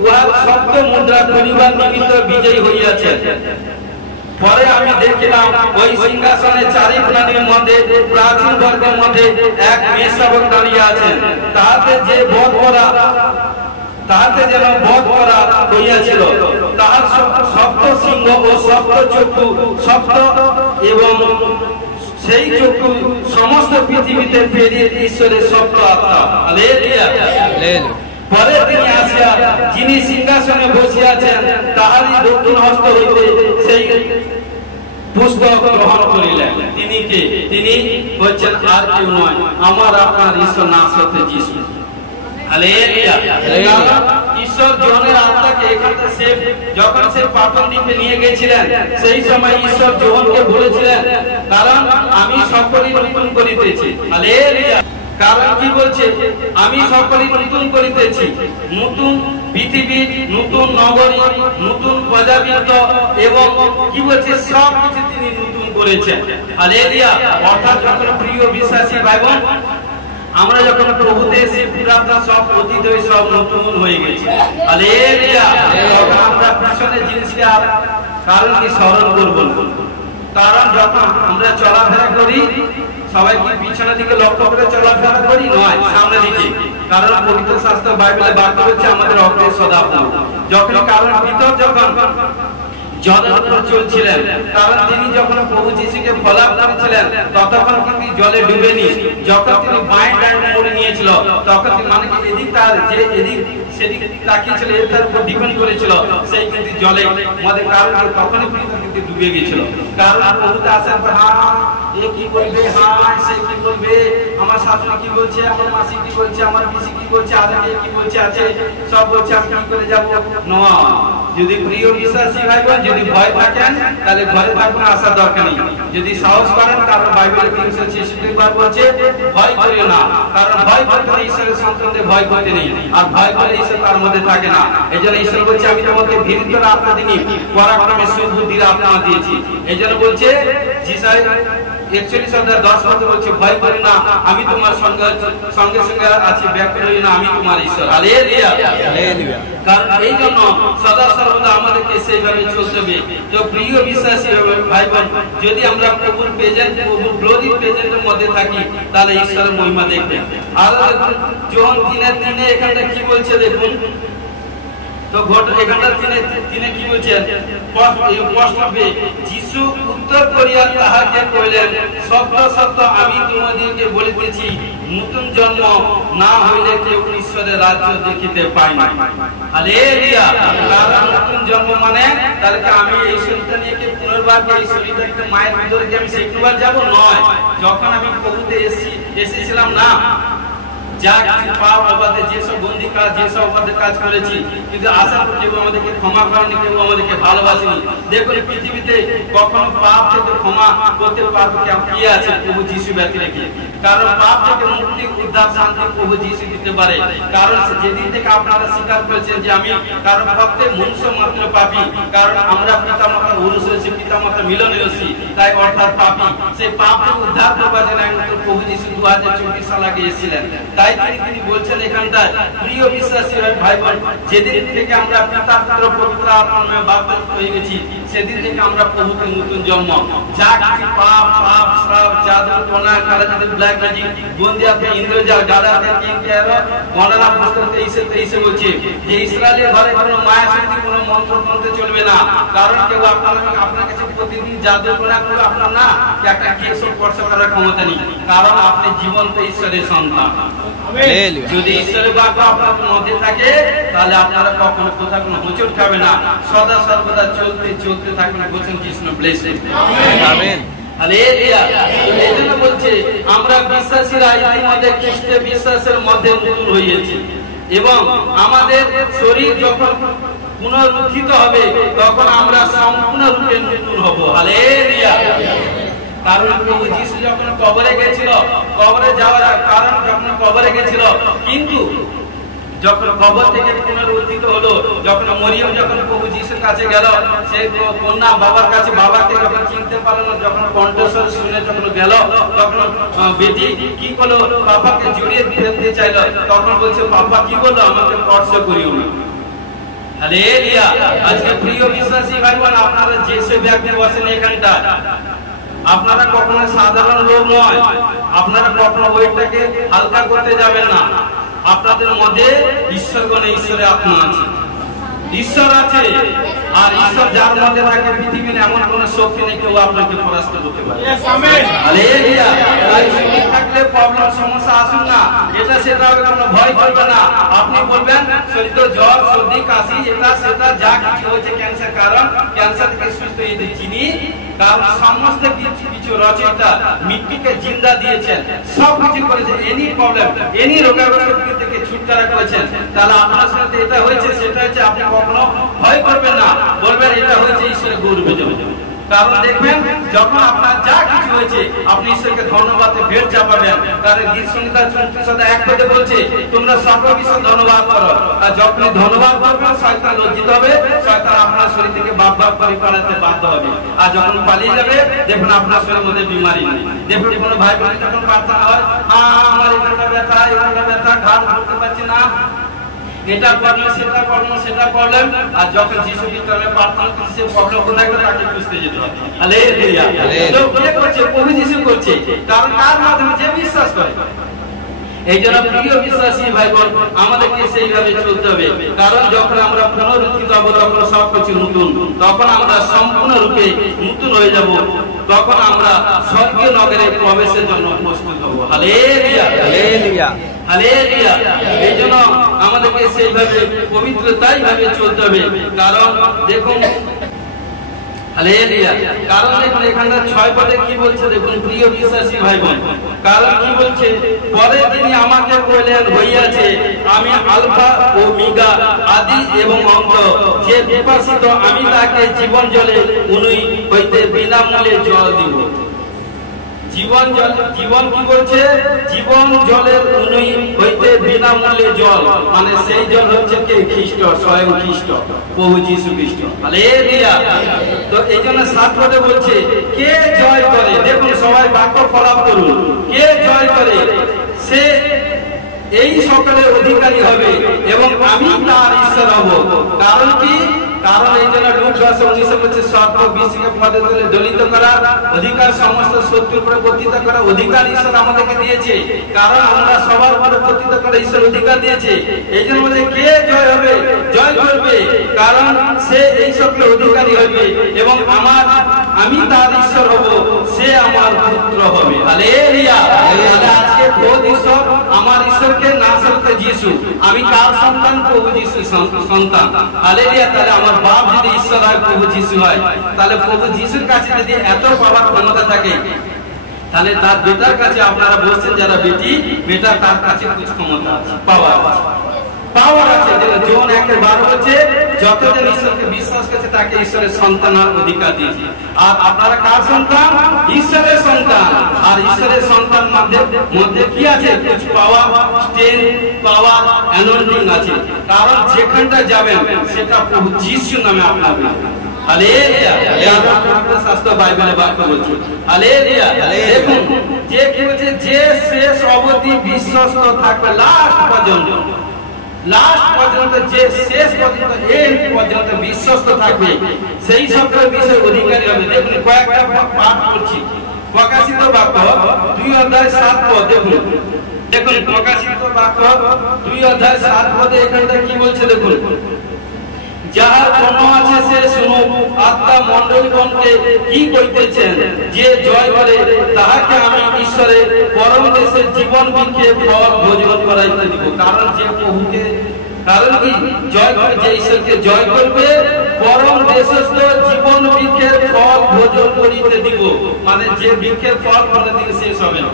উহার শব্দ মুদ্রা করিবার নিমিত্ত বিজয়ী হইয়াছেন। পরে আমি দেখিলাম ওই সিংহাসনে চারি প্রাণীর মধ্যে প্রাচীন বর্গের মধ্যে এক মেষশাবক দাঁড়িয়ে আছেন, তাহাতে যেন বধ করা হইয়াছিল, তাহার সপ্ত সিংহ ও সপ্ত চক্ষু, সপ্ত এবং সেই চক্ষু সমস্ত পৃথিবীতে ফেরিয়ে ঈশ্বরের সপ্ত আত্মা। হালেলুয়া। পরে তিনি আসিয়া যিনি সিংহাসনে বসিয়া আছেন তাহারই দক্ষিণ হস্ত হইতে সেই পুস্তক গ্রহণ করিলেন। তিনি কে? তিনি হচ্ছেন আর কেউ নয়, আমার আপনার ঈশ্বর নাসরতে যিশু। হালেলুয়া। ঈশ্বর যোহনের আত্মাকে এখানে যখন সে পাপন দ্বীপে নিয়ে গেছিলেন, সেই সময় ঈশ্বর যোহনকে বলেছিলেন, কারণ আমি সকলই নতুন করিতেছি। হালেলুয়া। কারণ কি বলছে? আমি সকলই নতুন করিতেছি, নতুন পৃথিবী, নতুন নগরী, নতুন প্রজাবৃত্ত এবং কি বলছে সব কিছু তিনি নতুন করেছেন। হালেলুয়া। অর্থাৎ যখন প্রিয় বিশ্বাসী ভাই বোন, আমরা যখন প্রভুতে এসে পুরাতন সব অতীত হয়ে সব নতুন হয়ে গেছে। হালেলুয়া। তখন আমরা পিছনের জিনিসকে আর কারণ কি স্মরণ করব না, কারণ যখন আমরা চলাফেরা করি সবাই কি পিছনের দিকে লক্ষ্য করে চলাফেরা করি? নয়, সামনে দিকে। কারণ পবিত্র শাস্ত্র বাইবেলে বাক্য হচ্ছে আমাদের অগ্রে সদাপ্রভু। যখন কারণ ভিতর যখন জলের উপর চলছিলেন, কারণ তিনি যখন প্রভু যিশুকে ফলাপ করেছিলেন ততক্ষণ কিন্তু জলে ডুবেনি। যখন তিনি বাঁয়ে ডানে মুড়ে নিয়েছিল তখন তিনি মানে কি এদিক তার যে এদিক সেদিক তাকিয়েছিল, এটার উপর ডিপেন্ড করেছিল, সেই কিন্তু জলে মধ্যে কারণ তখনই কিন্তু ডুবে গেছিল। কারণ প্রভুতে আসার পর এ কি বলবে, সে কি বলবে, আমার শাশুড়ি কি বলছে, আমার মাসি কি বলছে, আমার পিসি কি বলছে, আদাকে কি বলছে, আছে সব বলছে, আমি কি করে যাবো? নয়। যদি প্রিয় বিশ্বাসী ভাই বোন যদি ভয় থাকেন তাহলে ঘরে থাকবেন, আসার দরকার নেই। যদি সাহস করেন, কারণ বাইবেলে 366 বার বলছে ভয় করিও না, কারণ ভয় করতে ঈশ্বরের সন্তানদের ভয় করতে নেই, আর ভয় করে ঈশ্বর তার মধ্যে থাকে না। এই জন্য ঈশ্বর বলছে আমি তোমাকে ধীরতর আত্মা দিনি, পরাক্রমে সুবুদ্ধির আত্মা দিয়েছি। এই জন্য বলছে যিশায় 41 অধ্যায় 10 পদে বলছে ভয় করি না, আমি তোমার সঙ্গে সঙ্গে আছি, ব্যাকুল হই না, আমি তোমার ঈশ্বর। হালেলুয়া। হালেলুয়া। কারণ এই জন্য সদা সর্বদা আমাদেরকে সেইভাবে চলতে হবে। তো প্রিয় বিশ্বাসী ভাই বোন, যদি আমরা প্রভুর প্রেজেন্ট, প্রভুর গ্লোরি প্রেজেন্টের মধ্যে থাকি তাহলে ঈশ্বরের মহিমা দেখবেন। আর দেখুন যোহন 3:3 এখানটা কি বলছে দেখুন তো এখানটা তিনি কি বলছেন? যিশু উত্তর করিয়া তাহাকে কইলেন, সত্য সত্য আমি তোমাদেরকে বলিতেছি, নতুন জন্ম না হইলে কেউ ঈশ্বরের রাজ্য দেখিতে পায় না। হালেলুয়া। কারণ নতুন জন্ম মানে তাহলে আমি এই শরীরটা নিয়ে কি পুনর্বার এই শরীরটাকে মায়ের ভিতরে কি আমি শেখবার যাব? নয়। যখন আমি প্রভুতে এসেছিলাম না, যা কিছু পাপ অবাধে যেসব বন্দি কাজ, যেসব অবাধে কাজ করেছি, কিন্তু আসার পর কেউ আমাদেরকে ক্ষমা করেনি, কেউ আমাদেরকে ভালোবাসেনি। দেখুন পৃথিবীতে কখনো পাপ থেকে ক্ষমা করতে পারবে কি আছে? প্রভু যিশু ব্যতীত। কারণ পাপ থেকে মুক্তি, উদ্ধার, শান্তি প্রভু যিশু দিতে পারে। কারণ যেদিন থেকে আপনারা স্বীকার করেছেন যে আমি কারণ ভক্তের মনুষ্য মাত্র পাপী, কারণ আমরা পিতা মাতার পুরুষ রয়েছে, পিতা মাতা মিলনরসী, তাই অর্থাৎ পাপী। সেই পাপকে উদ্ধার করবার জন্য একমাত্র প্রভু যিশু 2024 সাল আগে এসেছিলেন। তাই তিনি বলছেন এখানটায়, প্রিয় বিশ্বাসী ভাই বোন, যেদিন থেকে আমরা পিতা পুত্র পবিত্র আত্মায় বাপ্তিস্ম হয়ে গেছি, সেদিন থেকে আমরা প্রভুকে নতুন জন্ম, যা কিছু পাপ শ্রাপ জাদু টোনা কালাজাদু ব্ল্যাক ম্যাজিক বন্দিয়াতে ইন্দ্রজাল গাদাতে কিং কেরো গণনা পুস্তক 23 বলছে যে ইসরায়েলের ঘরে কোনো মায়া শক্তি কোনো মন্ত্র মন্ত্র চলবে না, কারণ কেউ আপনার কাছে প্রতিদিন জাদু টোনা করবে আপনার না একটা কেশ স্পর্শ করার ক্ষমতা নেই, কারণ আপনি জীবন্ত ঈশ্বরের সন্তান। যদি ঈশ্বরের বাক্য আপনার মধ্যে থাকে তাহলে আপনারা কখনো কোথাও কোনো হোঁচট খাবে না, সদা সর্বদা চলতে চলতে থাকবেন। বলছেন কৃষ্ণ ব্লেসড, আমেন, হালেলুয়া। এইজন্য বলছে আমরা বিশ্বাসীরা ইতিমধ্যে খ্রিস্টে বিশ্বাসের মধ্যে নতুন হয়েছি, এবং আমাদের শরীর যখন পুনরুত্থিত হবে তখন আমরা সম্পূর্ণরূপে নতুন হব। হালেলুয়া। কারণ প্রভু যিশু যখন কবরে গেছিল, কবরে যাওয়ার কারণ যখন কবরে গেছিল, কিন্তু যখন কবর থেকে পুনরুত্থিত হলো, যখন মরিয়ম যখন প্রভু যিশুর কাছে গেল, সে কন্যা বাবার কাছে, বাবাকে যখন চিনতে পারল না, যখন কণ্ঠস্বর শুনে যখন গেল, তখন বেটি কি করলো, বাবাকে জড়িয়ে ফেলতে চাইল, তখন বলছে বাবা কি বললো, আমাকে স্পর্শ করিও না। হালেলুয়া। আজকে প্রিয় বিশ্বাসী ভাই বোন, আপনারা যে সব ব্যক্তি বসেন এখানটা, আপনারা কখনো সাধারণ লোক নয়, আপনারা কখনো ওইটাকে হালকা করতে যাবেন না। আপনাদের মধ্যে ঈশ্বরগণে ঈশ্বরের আত্মা আছে, ঈশ্বর আছে, আর ঈশ্বর যার মধ্যে থাকে পৃথিবীর এমন কোন শক্তি নেই কেউ আপনাকে পরাস্ত করতে পারে। হালেলুয়া। তাই শরীর থাকলে প্রবলেম সমস্যা আসুন না, এটা সেটা কোনো ভয় করবে না। আপনি বলবেন শরীরে জ্বর সর্দি কাশি এটা সেটা যা কিছু হয়েছে ক্যান্সার, কারণ ক্যান্সার থেকে সুস্থ হয়ে চিনি, কারণ সমস্ত কিছু রচয়িতা মৃত্যুকে জিন্দা দিয়েছেন, সব কিছু করেছেন, এনি প্রবলেম এনি রোগাগ্রস্ত থেকে ছুটকারা করেছেন। তাহলে আপনার সাথে এটা হয়েছে, সেটা হচ্ছে আপনি কখনো ভয় করবেন না, বলবেন এটা হয়েছে ঈশ্বরের গৌরবের জন্য। কারণ দেখবেন যখন আপনার যা কিছু হয়েছে আপনি ঈশ্বরকে ধন্যবাদে ভেট চাপাবেন। কারণ গীত সংহিতা 34:1 বলছে তোমরা সর্ববিষয় ধন্যবাদ করো, আর যখন ধন্যবাদ করবেন শয়তান লজ্জিত হবে, শয়তান আপনার শরীর থেকে বাপ করে পালাতে বাধ্য হবে, আর যখন পালিয়ে যাবে দেখুন আপনার শরীরের মধ্যে বিমারি নেই। দেখুন কোনো ভাই বোন যখন প্রার্থনা হয়, আমার এখানটা ব্যথা এখানটা ব্যথা, ঘাড় ধরতে পারছি না, এটা প্রবলেম সেটা প্রবলেম সেটা প্রবলেম, আর যখন যিশু খ্রিস্টের প্রার্থনা করছে সে প্রবলেম কোথায় গেল তাকে বুঝতে যেতে হবে। হালেলুয়া। তো কে করছে? প্রভু যিশু করছে, কারণ তার মাধ্যমে যে বিশ্বাস করে। এই জন্য প্রিয় বিশ্বাসী ভাই বোন, আমাদেরকে সেইভাবে চলতে হবে, কারণ যখন আমরা পুনরুত্থিত হব তখন সবকিছু নতুন, তখন আমরা সম্পূর্ণরূপে নতুন হয়ে যাব, তখন আমরা স্বর্গীয় নগরে প্রবেশের জন্য প্রস্তুত হব। Hallelujah, hallelujah, hallelujah. এই জন্য আমাদেরকে সেইভাবে পবিত্রতাই ভাবে চলতে হবে, কারণ দেখুন হালেলুয়া। কারণ দেখুন এখানে 6 পদে কি বলছে দেখুন প্রিয় বিশ্বাসী ভাই বোন, কারণ কি বলছে, পরে তিনি আমাকে বললেন হইয়াছে আমি আলফা ও ওমেগা আদি এবং অন্ত, যে পিপাসিত আমি তাকে জীবন জলে উনুই হইতে বিনামূল্যে জল দিব। জীবন জল, জীবন কি বলছে, জীবন জলের উনুই হইতে বিনামূল্যে জল, মানে সেই জল হচ্ছে কে? খ্রিস্ট, স্বয়ং খ্রিস্ট, প্রভু যীশু খ্রিস্ট। হালেলুয়া। তো এই জন্য 7 পদে বলছে কে জয় করে, দেখুন সবাই বাক্য ফলাপ করুন, কে জয় করে সে এই সকলের অধিকারী হবে এবং আমি তার ঈশ্বর হব। কারণ কি? কারণ এই জন্য লুক 10:19 বলছে সর্ব বিশ্বকে পদে তুলে দলিত করা অধিকার, সমস্ত শত্রুর উপরে কর্তৃত্ব করা অধিকার ঈশ্বর আমাদেরকে দিয়েছে, কারণ আমরা সবার উপরে কর্তৃত্ব করা ঈশ্বর অধিকার দিয়েছে। এই জন্য বলছে কে জয় হবে, জয় করবে, কারণ সে এই সকলের অধিকারী হবে এবং আমি তার ঈশ্বর হব, সে আমার পুত্র হবে। হালেলুয়া। তাহলে আজকে খোদ ঈশ্বর আমার ঈশ্বরকে নাসরতে যিশু, আমি কার সন্তান? প্রভু যিশুর সন্তান। হালেলুয়া। তাহলে আমার বাপ যদি ঈশ্বর হয়, প্রভু যিশু হয়, তাহলে প্রভু যিশুর কাছে যদি এত পাওয়ার ক্ষমতা থাকে, তাহলে তার বেটার কাছে আপনারা বলছেন যারা বেটা তার কাছে কিছু ক্ষমতা পাওয়ার আছে। জন 1:12 বলছে যতজন ঈশ্বরকে বিশ্বাস করছে তাকে ঈশ্বরের সন্তান আর অধিকার দিয়েছে। আর আপনারা কার সন্তান? ঈশ্বরের সন্তান। আর ঈশ্বরের সন্তান মধ্যে কি আছে? কিছু পাওয়ার, স্ট্রেংথ, পাওয়ার, অ্যানয়েন্টিং আছে। কারণ যেখানটা যাবেন সেটা প্রভু যিশুর নামে আপনার হালেলুয়া। শাস্ত্র বাইবেলে বাক্য বলছে হালেলুয়া। দেখুন যে কি বলছে, যে শেষ অবধি বিশ্বস্ত থাকবে লাস্ট পর্যন্ত, লাস্ট পর্যন্ত, যে শেষ পর্যন্ত এন্ড পর্যন্ত বিশ্বস্ত থাকবে, সেই সকল বিষয় অধিকারী হবে। দেখুন কয়েকটা পাঠ করছি। প্রকাশিত বাক্য 2:7 পদ দেখুন, দেখুন প্রকাশিত বাক্য 2:7 পদে এখানটা কি বলছে দেখুন, যাহার কর্ণ আছে সে শুনুক, আত্মা মণ্ডলীগণকে কি কইতেছেন, যে জয় করে তাহাকে আমি ঈশ্বরের পরম দেশের জীবন বৃক্ষে ফল ভোজন করাইতে দিব। কারণ যে প্রভুকে, কারণ কি জয় করে, যে ঈশ্বরকে জয় করবে পরম দেশস্থ জীবন বৃক্ষের ফল ভোজন করিতে দিব। মানে যে বৃক্ষের ফল কোনদিন শেষ হবে না,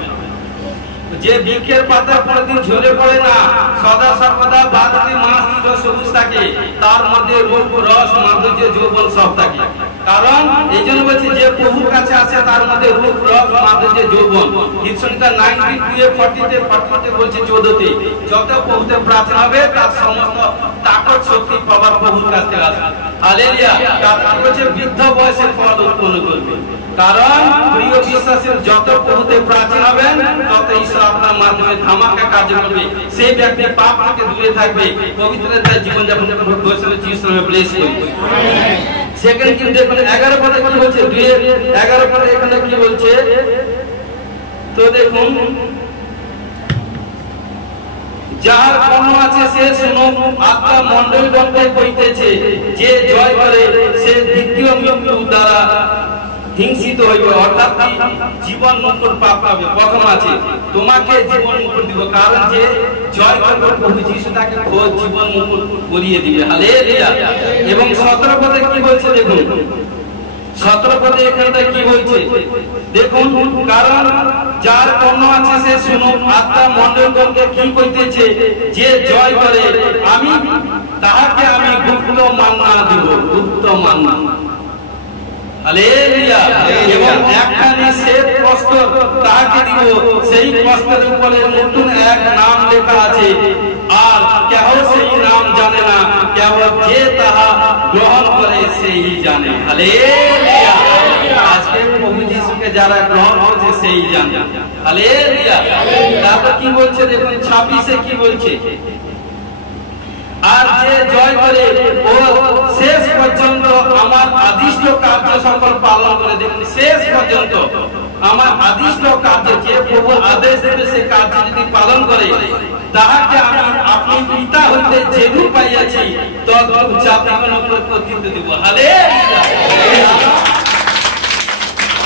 যে বৃক্ষের পাতা কোনদিন ঝরে পড়ে না, সদা সর্বদা বাদী মাস সবুজ থাকে, তার মধ্যে রূপ রস মাধুর্য যৌবন সব থাকে। কারণ এই জন্য বলছি যে প্রভুর কাছে আছে তার মধ্যে রূপ রস মাধুর্য যৌবন। কীর্তনটা 92:40 বলছে 14তে, যত প্রভুতে প্রার্থনা হবে তার সমস্ত তাকত শক্তি পাওয়ার প্রভুর কাছে আছে। হালেলুয়া। কারণ বলছে বৃদ্ধ বয়সে ফল উৎপন্ন করবে। কারণ প্রিয় বিশ্বাসীর যত প্রভুতে প্রাচীন হবেন তত ঈশ্বর আপনার মাধ্যমে ধামাকা কাজ করবে। সেই ব্যক্তি পাপ থেকে দূরে থাকবে, পবিত্রতার জীবন যাপন করবে, যিশুর নামে ব্লেস করবে। সেখানে কিন্তু দেখুন 11 পদে কি বলছে, 2:11 পদে এখানে কি বলছে, তো দেখুন, যাহার কর্ণ আছে সে শুনুক, আত্মা মণ্ডলীগণকে কইতেছে, যে জয় করে সে দ্বিতীয় মৃত্যু দ্বারা হিংসিত হইবে, অর্থাৎ জীবন মুকুট পাপ পাবে। প্রথম আছে তোমাকে জীবন মুকুট দিব, কারণ যে জয় করবে প্রভু যিশু তাকে খোঁজ জীবন মুকুট করিয়ে দিবে। হালেলুয়া। এবং 17 পদে কি বলছে দেখুন, 17 পদে এখানটা কি বলছে দেখুন, কারণ যার কর্ণ আছে সে শুনুক, আত্মা মণ্ডলীগণকে কি কইতেছে, যে জয় করে আমি তাহাকে আমি গুপ্ত মান্না দিব, গুপ্ত মান্না। হালেলুয়া। এবং একখানি শ্বেত বস্ত্র তাহাকে দিব, সেই বস্ত্রের উপরে নতুন এক নাম লেখা আছে, আর কেহ সেই নাম জানে না, কেবল যে তাহা গ্রহণ করে সেই জানে। হালেলুয়া। আজকে প্রভু যিশুকে যারা গ্রহণ করছে সেই জানে। হালেলুয়া। তারপর কি বলছে দেখুন 26-এ কি বলছে, আর যে জয় করে ও শেষ পর্যন্ত আমার আদিষ্ট কার্য সকল পালন করে। দেখুন শেষ পর্যন্ত আমার আদিষ্ট কার্য, যে প্রভু আদেশ দেবে সে কার্য যদি পালন করে, তাহাকে আমি আপনি পিতা হইতে যেরূপ পাইয়াছি তদ্রূপ জাতিগণ উপরে কর্তৃত্ব দিব। হালেলুয়া।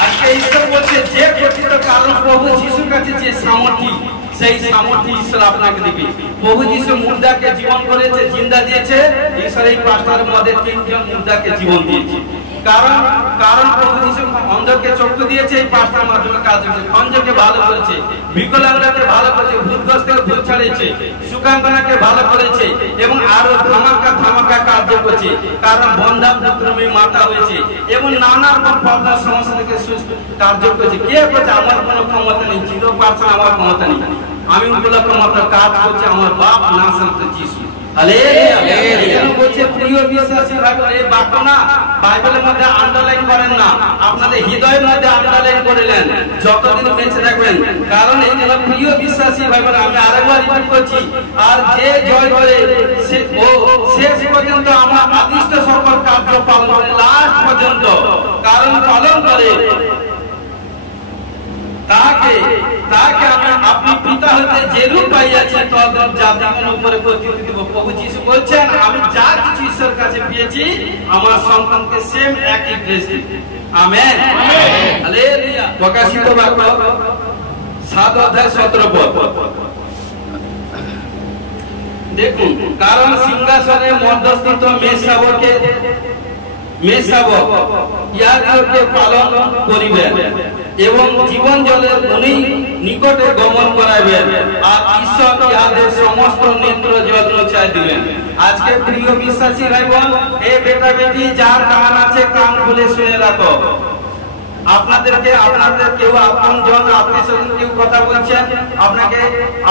আজকে ঈশ্বর বলছে যে কর্তৃত্ব, কারণ প্রভু যিশুর কাছে যে সামর্থ্য, সেই সামর্থ্য ঈশ্বর আপনাকে দিবে। প্রভু যিশু মুর্দাকে জীবন করেছে, জিন্দা দিয়েছে। ঈশ্বর এই পাঁচটার মধ্যে 3 জন মুর্দাকে জীবন দিয়েছে। কারণ কারণ প্রভু যিশু অন্ধকে চক্ষু দিয়েছে, এই পাঁচটার মাধ্যমে কাজ করেছে। খঞ্জকে ভালো করেছে, বিকলাঙ্গকে ভালো করেছে, ভূতগ্রস্তকে ভূত ছাড়িয়েছে, সুকাঙ্গনাকে ভালো করেছে, এবং আরো ধামাকা কার্য করেছে। কারণ বন্ধা পুত্রমী মাতা হয়েছে, এবং নানা রকম প্রবলেম সমস্যা থেকে সুস্থ কার্য করেছে। কে করছে? আমার কোনো ক্ষমতা নেই, 0% আমার ক্ষমতা নেই। আমি উপলক্ষ মাত্র কাজ করছে আমার বাপ নাসরত যিশু। হালেলুয়া। বলছে প্রিয় বিশ্বাসী ভাইরা, এই বাক্য না বাইবেলের মধ্যে আন্ডারলাইন করেন না, আপনাদের হৃদয়ের মধ্যে আন্ডারলাইন করে নেন যতদিন বেঁচে থাকবেন। কারণ এই জন্য প্রিয় বিশ্বাসী ভাইরা, আমি আরেকবার রিপিট করছি, আর যে জয় করে সে ও শেষ পর্যন্ত আমার আদিষ্ট সকল কার্য পালন করে, লাস্ট পর্যন্ত কারণ পালন করে, তাকে আমি আপনি পিতা হইতে যেরূপ পাইয়াছি তদ্রূপ জাতিগণ উপরে কর্তৃত্ব দিব। প্রভু যিশু বলছেন, আমি যা কিছু ঈশ্বরের কাছে পেয়েছি আমার সন্তানকে সেম একই গ্রেস দিই। আমেন। হালেলুয়া। প্রকাশিত বাক্য 7:17 পদ দেখুন, কারণ সিংহাসনে মধ্যস্থিত মেষশাবক ইহাকে পালন করিবেন এবং জীবন জলের উনি নিকটে গমন করাইবেন, আর ঈশ্বর ইহাদের সমস্ত নেত্র জল মুছাই দিবেন। আজকে প্রিয় বিশ্বাসী ভাই বোন, এই বেটা বেটি যার কান আছে কান খুলে শুনে রাখো। আপনাদেরকে আপনাদের কেউ আপন জন আত্মীয় স্বজন কেউ কথা বলছেন, আপনাকে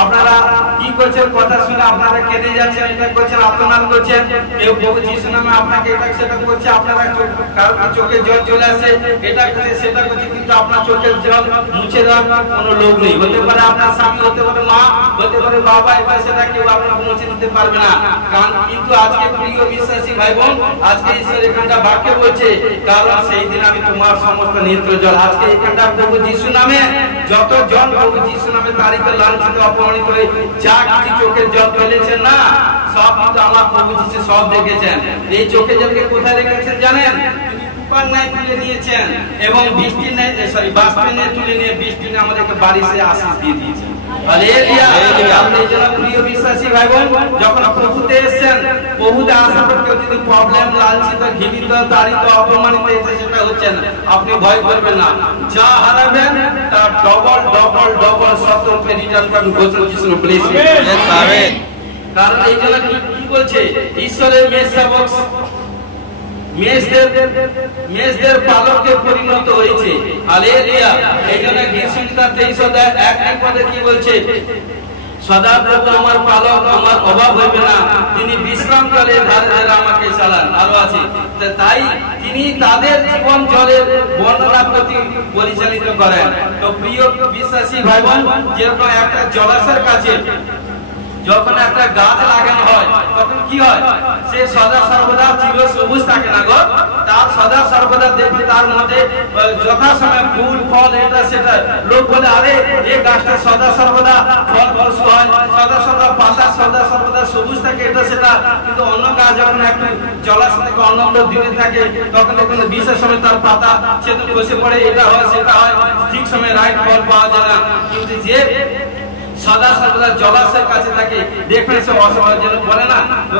আপনারা কি করছেন কথা শুনে আপনারা কেঁদে যাচ্ছেন, এটা করছেন আত্মনাদ করছেন, কেউ প্রভু যিশু নামে আপনাকে এটা সেটা করছে, আপনারা কারো চোখে জল চলে আসে, এটা করছে সেটা করছে, কিন্তু আপনার চোখের জল মুছে দেওয়ার কোনো লোক নেই। হতে পারে আপনার স্বামী, হতে পারে মা, হতে পারে বাবা, এটা সেটা কেউ আপনাকে মুছে দিতে পারবে না। কারণ কিন্তু আজকে প্রিয় বিশ্বাসী ভাই বোন, আজকে ঈশ্বর এখানটা বাক্য বলছে, কারণ সেই দিন আমি তোমার সমস্ত নেত্র জল, আজকে এখানটা প্রভু যিশু নামে যত জন প্রভু যিশু নামে তারিখে লাঞ্ছিত অপমানিত হয়ে যা কিছু চোখের জল ফেলেছেন না, সব কিন্তু আমার প্রভু যিশু সব দেখেছেন। এই চোখের জলকে কোথায় রেখেছেন জানেন? তুলে নিয়েছেন এবং বৃষ্টি নেই, সরি বাষ্পের নেই তুলে নিয়ে বৃষ্টি নিয়ে আমাদেরকে বারিশে আশীষ দিয়ে দিয়েছেন। প্রিয় বিশ্বাসী ভাই বোন, যখন প্রভুতে এসেছেন, প্রভুতে আসার পর কেউ যদি প্রবলেম, লাঞ্ছিত, ঘৃণিত, তাড়িত, অপমানিত সেটা হচ্ছেন, আপনি ভয় করবেন না। যা হারাবেন তার ডবল ডবল ডবল শতরূপে রিটার্ন করবেন। গোসল যিশু প্লিজ। কারণ এই জন্য কি বলছে ঈশ্বরের মেষশাবক মেষদের পালকে পরিণত হয়েছে। হালেলুয়া। এইজন্য গীতসংহিতা 23 অধ্যায় 1 পদে কি বলছে? সদা প্রভু আমার পালক, আমার অভাব হইবে না, তিনি বিশ্রাম করে ধারে ধারে আমাকে চালান। আরো আছে, তাই তিনি তাদের জীবন জলের বর্ণনা প্রতি পরিচালিত করেন। তো প্রিয় বিশ্বাসী ভাই বোন, যেরকম একটা জলাশয়ের কাছে যখন একটা গাছ লাগানো হয় তখন কি হয়? সে সদা সর্বদা চির সবুজ থাকে না গো, তার সদা সর্বদা দেখবে তার মধ্যে যথাসময়ে ফুল ফল এটা সেটা। লোক বলে আরে এই গাছটা সদা সর্বদা ফল ফল হয়, সদা সর্বদা পাতা সদা সর্বদা সবুজ থাকে এটা সেটা। কিন্তু অন্য গাছ যখন একটু জলাশয় থেকে অন্য দিনে থাকে তখন দেখুন বিশেষ সময় তার পাতা সেটা বসে পড়ে, এটা হয় সেটা হয়, ঠিক সময় রাইট ফল পাওয়া যায় না। কিন্তু যে সদা সর্বদা জলাশয়ের কাছে থাকে দেখবেন সে অসময়ের জন্য বলে না,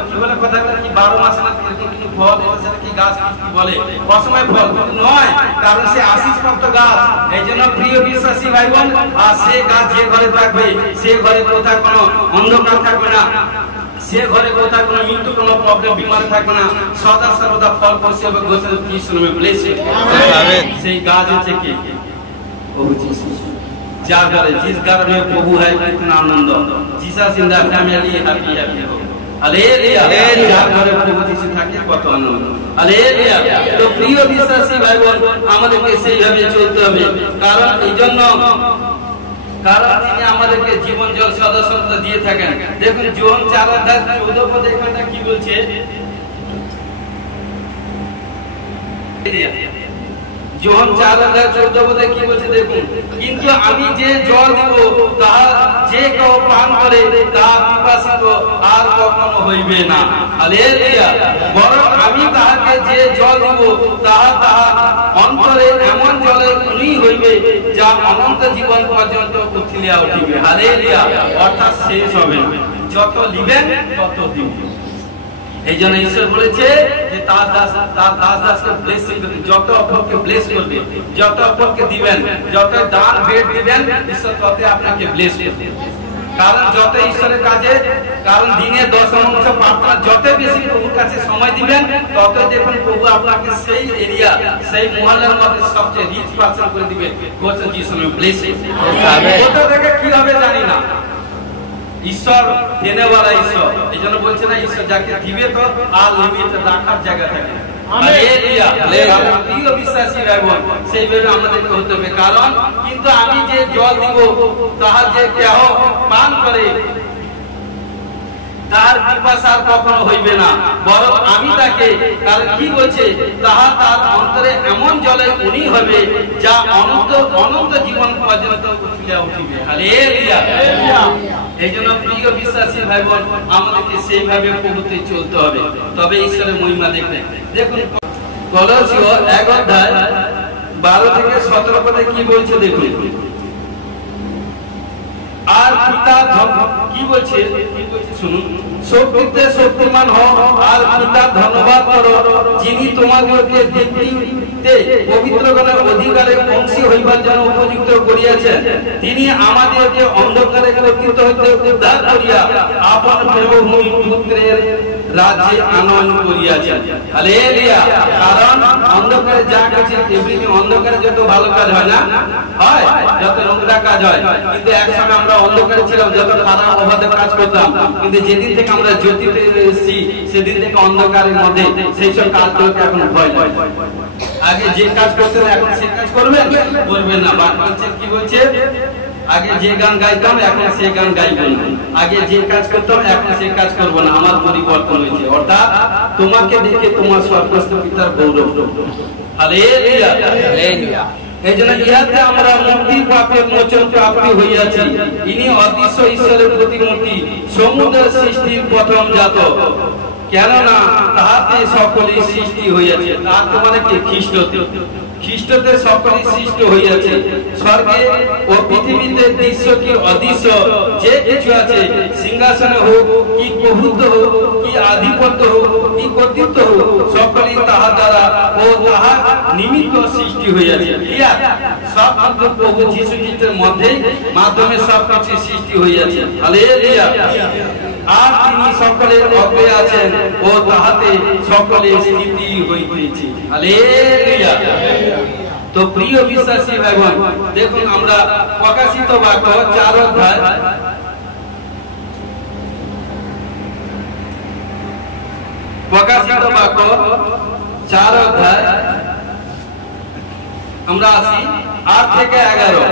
কি বলে কথা কি 12 মাস না কিন্তু ফল সেটা কি গাছ কি বলে অসময় ফল নয়, কারণ সে আশীষপ্রাপ্ত গাছ। এই জন্য প্রিয় বিশ্বাসী ভাই বোন, আর সে গাছ যে ঘরে থাকবে সে ঘরে কোথাও কোনো অন্ধকার থাকবে না, সে ঘরে কোথাও কোনো মৃত্যু কোনো প্রবলেম বিমার থাকবে না, সদা সর্বদা ফল ফলছে হবে। গোসল যিশু নামে ব্লেসড। সেই गाज হচ্ছে কি? প্রভু যিশু। যার ঘরে जिस घर में प्रभु है कितना आनंद, Jesus in the family happy happy हो। हालेलुया। যার ঘরে প্রভু যিশু থাকে কত আনন্দ। হালেলুয়া। তো প্রিয় বিশ্বাসী ভাই বোন, আমাদেরকে সেইভাবে চলতে হবে। কারণ এই জন্য তিনি আমাদেরকে জীবন জল সদস্যতা দিয়ে থাকেন। দেখুন যোহন 4 অধ্যায় 14 পদে এখানটা কি বলছে? যোহন 4 অধ্যায় 14 পদে কি বলছে দেখুন, কিন্তু আমি যে জল দেব তাহা যে কেউ পান করে তাহা পিপাসিত আর কখনো হইবে না। হালেলুয়া। বরং আমি তাহাকে যে জল দেব তাহা অন্তরে এমন জলে উনি হইবে যা অনন্ত জীবন পর্যন্ত উথলিয়া উঠিবে। হালেলুয়া। অর্থাৎ শেষ হবে না, যত দিবেন তত দিবেন। এই জন্য ঈশ্বর বলেছে যে তার দাসকে ব্লেসিং করবে, যত অপরকে ব্লেস করবে, যত অপরকে দিবেন, যত দান ভেট দিবেন, ঈশ্বর তত আপনাকে ব্লেস করবে। কারণ যত ঈশ্বরের কাজে, কারণ দিনে 10 প্রার্থনা যত বেশি প্রভুর কাছে সময় দিবেন তত দেখুন প্রভু আপনাকে সেই এরিয়া সেই মহল্লার মধ্যে সবচেয়ে রিচ পার্সন করে দিবে। গোসল যিশু নামে ব্লেসিং। কোথা থেকে কি হবে জানি না, ঈশ্বর দেনেওয়ালা ঈশ্বর। এই জন্য বলছে না ঈশ্বর যাকে দিবে তো আর লিমিট রাখার জায়গা থাকে। হালেলুয়া। প্রিয় বিশ্বাসী ভাই বোন, সেইভাবে আমাদেরকে হতে হবে। কারণ কিন্তু আমি যে জল দিব তাহার যে কেহ পান করে তার পিপাসা কখনো হইবে না, বরং আমি তাকে, কারণ কি বলছে, তাহা তার অন্তরে এমন জলে উনি হবে যা অনন্ত জীবন পর্যন্ত উঠিয়া উঠিবে। হালেলুয়া। এই জন্য প্রিয় বিশ্বাসী ভাই বোন, আমাদেরকে সেইভাবে প্রভুতে চলতে হবে, তবে ঈশ্বরের মহিমা দেখবে। দেখুন কলসীয় 1 অধ্যায় 12 থেকে 17 পদে কি বলছে দেখুন। আর পিতা কি বলছে শুনুন, শক্তিতে শক্তিমান হও আর পিতা ধন্যবাদ করো, যিনি তোমাদেরকে পৃথিবীতে পবিত্রগণের অধিকারে অংশী হইবার জন্য উপযুক্ত করিয়াছেন। তিনি আমাদেরকে অন্ধকারে কর্তৃত্ব হইতে উদ্ধার করিয়া আপন প্রেমভূমি পুত্রের রাজ্যে আনয়ন করিয়াছেন। হালেলুয়া। কারণ অন্ধকারে যা কিছু এভরিথিং অন্ধকারে যত ভালো কাজ হয় না হয়, যত নোংরা কাজ হয়, কিন্তু একসময় আমরা অন্ধকারে ছিলাম, যত খারাপ অবাধে কাজ করতাম, কিন্তু যেদিন থেকে আমরা জ্যোতিতে এসেছি সেদিন থেকে অন্ধকারের মধ্যে সেই সব কাজগুলোকে এখন ভয় লাগে। আগে যে কাজ করতেন এখন সে কাজ করবেন না। কি বলছে, আগে যে গান গাইতাম এখন সে গান গাইব না, আগে যে কাজ করতাম এখন সে কাজ করবো না, আমার পরিবর্তন হয়েছে। অর্থাৎ তোমাকে দেখে তোমার স্বর্গস্থ পিতার গৌরব। Hallelujah, hallelujah. এই জন্য ইহাতে আমরা মুক্তি পাপের মোচন প্রাপ্তি হইয়াছি। ইনি অদৃশ্য ঈশ্বরের প্রতিমূর্তি, সমুদ্রের সৃষ্টির প্রথম জাত। কেননা তাহাতে সকলেই সৃষ্টি হইয়াছে। তাহাতে মানে কি? খ্রিস্টতে সকলেই সৃষ্টি হইয়াছে। স্বর্গে ও পৃথিবীতে দৃশ্য কি অদৃশ্য যে কিছু আছে, সিংহাসনে হোক কি প্রভুত্ব হোক কি আধিপত্য হোক কি কর্তৃত্ব হোক, সকলেই তাহা দ্বারা ও তাহা নিমিত্ত সৃষ্টি হইয়াছে। সব প্রভু যীশু খ্রিস্টের মধ্যেই মাধ্যমে সবকিছু সৃষ্টি হইয়াছে। হালেলুয়া। আর তিনি সকলের অগ্রে আছেন ও তাহাতে সকলে স্থিতি হইতেছে। হালেলুয়া। তো প্রিয় বিশ্বাসী ভাই বোন, দেখুন আমরা প্রকাশিত বাক্য 4 অধ্যায় আমরা আসি 8 থেকে 11।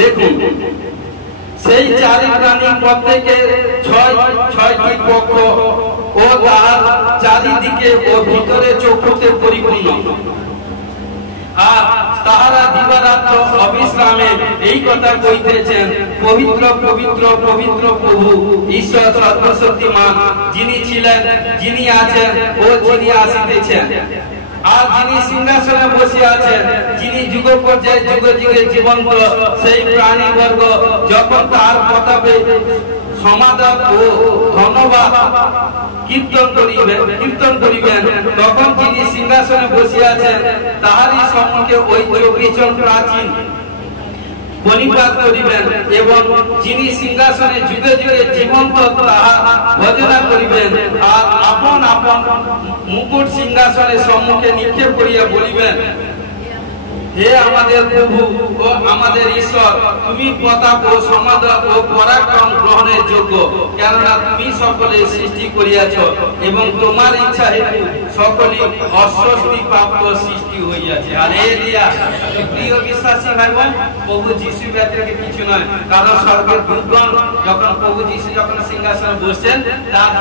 দেখুন, সেই চারি প্রাণী প্রত্যেকে ছয়টি পক্ষ ও তাহার চারিদিকে ও ভিতরে চক্ষুতে পরিপূর্ণ, আর তাহারা দিবারাত্র অবিশ্রামে এই কথা কইতেছেন, পবিত্র পবিত্র পবিত্র প্রভু ঈশ্বর সর্বশক্তিমান, যিনি ছিলেন, যিনি আছেন ও যিনি আসিতেছেন। আর যিনি সিংহাসনে বসে আছেন, যিনি যুগ পর্যায়ে যুগ যুগে জীবন্ত, সেই প্রাণীবর্গ যখন তার প্রতাপে সমাদর ও ধন্যবাদ কীর্তন করিবেন, তখন যিনি সিংহাসনে বসে আছেন তাহারই সম্মুখে ওই 24 জন প্রাচীন বলিপাত করিবেন, এবং যিনি সিংহাসনে যুগে যুগে জীবন্ত তাহা ভজনা করিবেন, আর আপন আপন মুকুট সিংহাসনের সম্মুখে নিক্ষেপ করিয়া বলিবেন, হে আমাদের প্রভু ও আমাদের ঈশ্বর, তুমি প্রতাপ ও সমাদর ও পরাক্রম গ্রহণের যোগ্য, কেননা তুমি সকলে সৃষ্টি করিয়াছ, এবং তোমার ইচ্ছা হেতু সকলে অস্বস্তি প্রাপ্ত সৃষ্টি হইয়াছে। হালেলুয়া। প্রিয় বিশ্বাসী ভাই বোন, প্রভু যীশু ব্যতিরেকে কিছু নয়। কারণ স্বর্গের দূতগণ যখন প্রভু যীশু যখন সিংহাসনে বসছেন, তার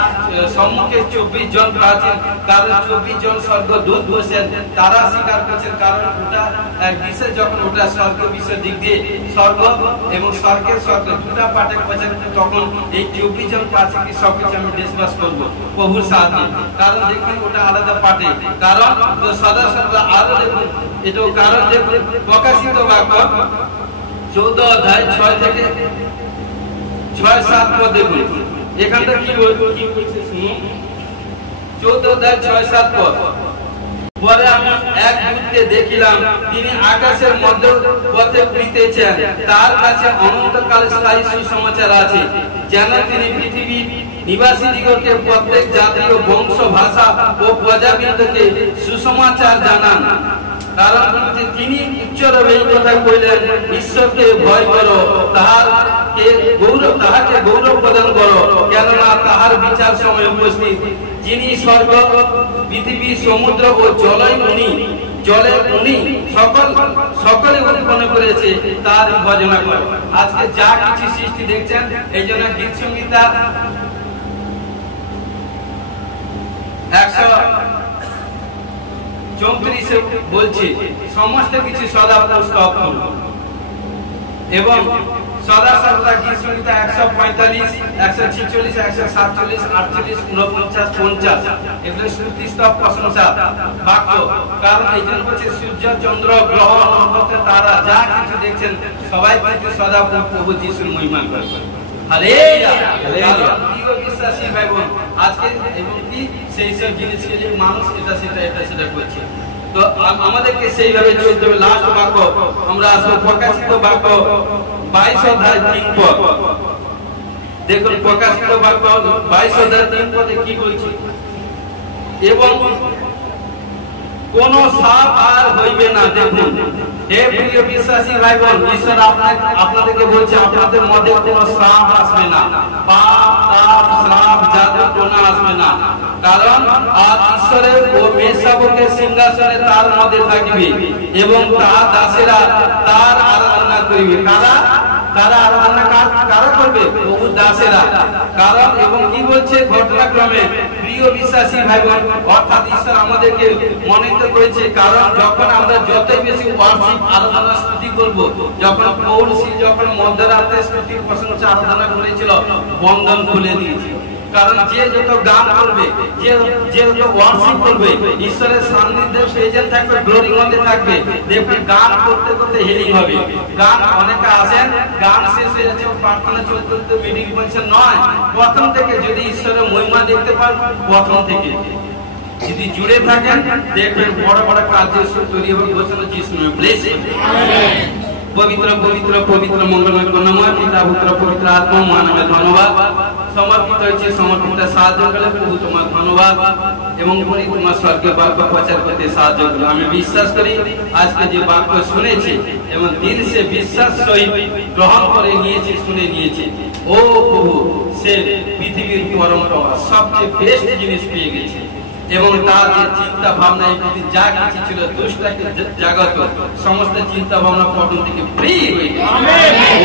সম্মুখে 24 জন প্রাচীন, কারণ 24 জন স্বর্গদূত বসেন, তারা স্বীকার করছেন, কারণ ওটা বিশেষ যখন ওটা স্বর্গ বিশ্বের দিক দিয়ে স্বর্গ এবং স্বর্গের স্বর্গ দুটা পাঠে বলছেন, তখন এই 24 জন প্রাচীনকে সবকিছু আমি ডিসকাস করবো প্রভুর সাথে। কারণ দেখুন ওটা আলাদা পাঠে, কারণ সদা সদা আরো দেখুন এটাও, কারণ দেখুন প্রকাশিত বাক্য 14 অধ্যায় 6 থেকে 6-7 পদ দেখুন। এখানটা কি বলছে শুনুন, 14 অধ্যায় 6-7 পদ। পরে আমি এক দূতকে দেখিলাম, তিনি আকাশের মধ্যে পথে ঘুরিতেছেন, তার কাছে অনন্তকাল স্থায়ী সুসমাচার আছে, যেন তিনি পৃথিবীর নিবাসীদিগকে প্রত্যেক জাতি ও বংশ ভাষা ও প্রজাবৃন্দকে সুসমাচার জানান। কারণ তিনি উচ্চরবে এই কথা কইলেন, ঈশ্বরকে ভয় করো, তাহাকে গৌরব প্রদান করো, কেননা তাহার বিচার সময় উপস্থিত। যিনি স্বর্গ পৃথিবী সমুদ্র ও জলের উনি সকলে উৎপন্ন করেছে, তার ভজনা করো। আজকে যা কিছু সৃষ্টি দেখছেন, এই জন্য গীত সংহিতা 134 বলছে সমস্ত কিছু সদা পুস্তক এবং সদা সর্বদা গীত সংহিতা 145, 146, 147, 48, 49, 50 এগুলো শ্রুতিস্তব প্রশংসা বাক্য। কারণ এই জন্য বলছে সূর্য চন্দ্র গ্রহ নক্ষত্র তারা যা কিছু দেখছেন সবাই কিন্তু সদা প্রভু যিশুর মহিমা করে। হালেলুয়া। প্রিয় বিশ্বাসী ভাই বোন, আজকে এবং কি সেই সব জিনিসকে যে মানুষ এটা সেটা করছে, তো আমাদেরকে সেইভাবে চলতে হবে। লাস্ট বাক্য আমরা আসবো প্রকাশিত বাক্য 22 অধ্যায় 3 পদ। দেখুন প্রকাশিত বাক্য 22 অধ্যায় 3 পদে কি বলছে, এবং কোন সাপ আর হইবে না। দেখুন হে প্রিয় বিশ্বাসী ভাই বোন, ঈশ্বর আপনাদেরকে বলছে আপনাদের মধ্যে কোনো শ্রাপ আসবে না, পাপ তাপ শ্রাপ জাদু টোনা আসবে না। কারণ আর ঈশ্বরের ও মেষশাবকের সিংহাসনে তার মধ্যে থাকবে এবং তার দাসেরা তার আরাধনা করিবে। তারা আরাধনা কারা করবে? প্রভু দাসেরা। কারণ এবং কি বলছে ঘটনাক্রমে প্রিয় বিশ্বাসী ভাই বোন, অর্থাৎ ঈশ্বর আমাদেরকে মনোনীত করেছে। কারণ যখন আমরা যতই বেশি ওয়ার্শিপ আরাধনা স্তুতি করব, যখন পৌল যখন মধ্যরাতে স্তুতি প্রশংসা আরাধনা করেছিল, বন্ধন খুলে দিয়েছে। কারণ যে যত গান করবে, যে যত ওয়ার্শিপ করবে, ঈশ্বরের সান্নিধ্যে প্রেজেন্ট থাকবে, গ্লোরি মধ্যে থাকবে, দেখবেন গান করতে করতে হিলিং হবে। গান অনেকে আসেন, গান শেষ হয়ে যাচ্ছে, প্রার্থনা চলতে চলতে মিটিং বলছে নয়, প্রথম থেকে যদি ঈশ্বরের মহিমা দেখতে পান, প্রথম থেকে যদি জুড়ে থাকেন, দেখবেন বড় বড় কাজ তৈরি হবে। ঘোষণা যিশু নামে ব্লেস। পবিত্র পবিত্র পবিত্র মঙ্গলময় কর্ণময় পিতা পুত্র পবিত্র আত্মা মহানামে ধন্যবাদ সমর্পিত হয়েছে। সমর্পিত সাহায্য করে প্রভু তোমার ধন্যবাদ এবং তোমার স্বর্গীয় বাক্য প্রচার করতে সাহায্য করো। আমি বিশ্বাস করি আজকে যে বাক্য শুনেছি এবং দিন সে বিশ্বাস সহিত গ্রহণ করে নিয়েছি, শুনে নিয়েছি। ও প্রভু, সে পৃথিবীর পরম্পরা সবচেয়ে বেস্ট জিনিস পেয়ে গেছে এবং তার যে চিন্তা ভাবনা এই প্রতি যা কিছু ছিল দুষ্টাকে জাগত সমস্ত চিন্তা ভাবনা পতন থেকে ফ্রি হয়ে গেছে।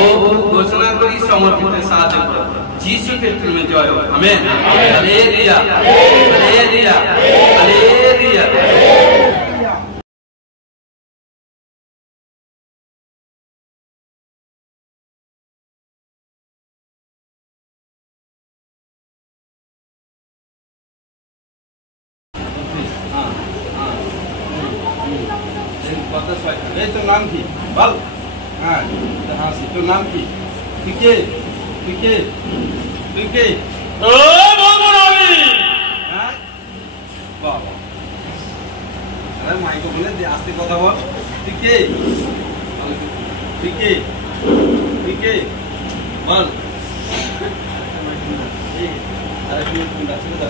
ও ঘোষণা করি সমর্পিত সাহায্য করো। যিশু খ্রিস্টের নামে জয় হোক। আমেন। Hallelujah hallelujah hallelujah. তোর নাম কি বল? হ্যাঁ হাসি, তোর নাম কি? তুই কে? তুই কে? তুই কে? হ্যাঁ বাবা, আরে মাইকে বলে আস্তে কথা বল। তুই কে? তুই কে? তুই কে বল? আরে তুই ডাকছিস না?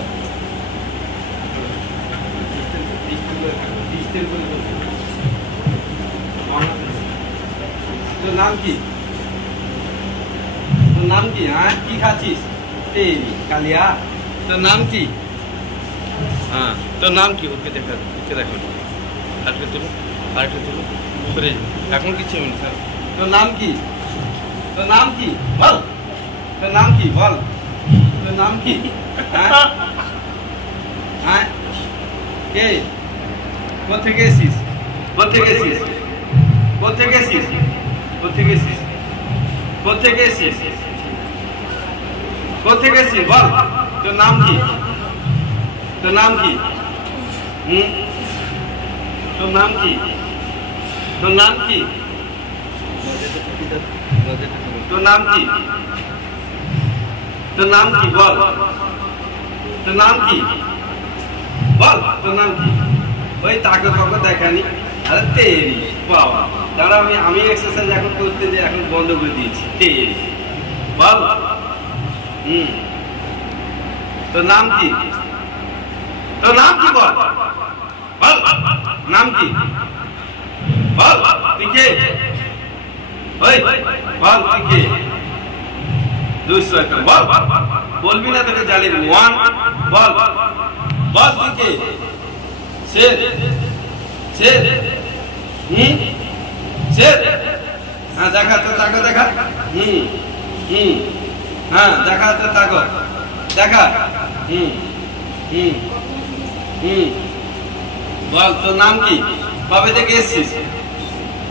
তোর নাম কি? তোর নাম কি? হ্যাঁ কি খাচ্ছিস? তেরি কালিয়া। তোর নাম কি? হ্যাঁ তোর নাম কি? ওকে দেখা, ওকে দেখো, আরেকটা তুলো, আরেকটা তুলো, সরে এখন কিচ্ছু নেই স্যার। তোর নাম কি? তোর নাম কি বল? তোর নাম কি বল? তোর নাম কি? হ্যাঁ হ্যাঁ কে? কোথেকে এসিস? কোথেকে এসিস? কোথেকে এসিস? কোথেকে এসিস? কোথেকে এসিস? কোথেকে এসিস বল? তোর নাম কি? তোর নাম কি? তোর নাম কি? তোর নাম কি? তোর নাম কি? তোর নাম কি বল? তোর নাম কি বল? তোর নাম কি? ওই তাকে কাউকে দেখানি। আরে তেরি বাবা, দাঁড়া আমি এক্সারসাইজ এখন করতে যে এখন বন্ধ করে দিয়েছি। তেরি বল। তোর নাম কি? তোর নাম কি বল? বল নাম কি বল? তুই কে? ওই বল তুই কে? 200 একটা বল। বলবি না তোকে জ্বালিয়ে দেবো। 1 বল। বল তুই কে? শের শের শের। হ্যাঁ দেখা তো, তাকে দেখা। হ্যাঁ দেখা তো, তাকো দেখা। বল তোর নাম কি? কবে থেকে এসছিস?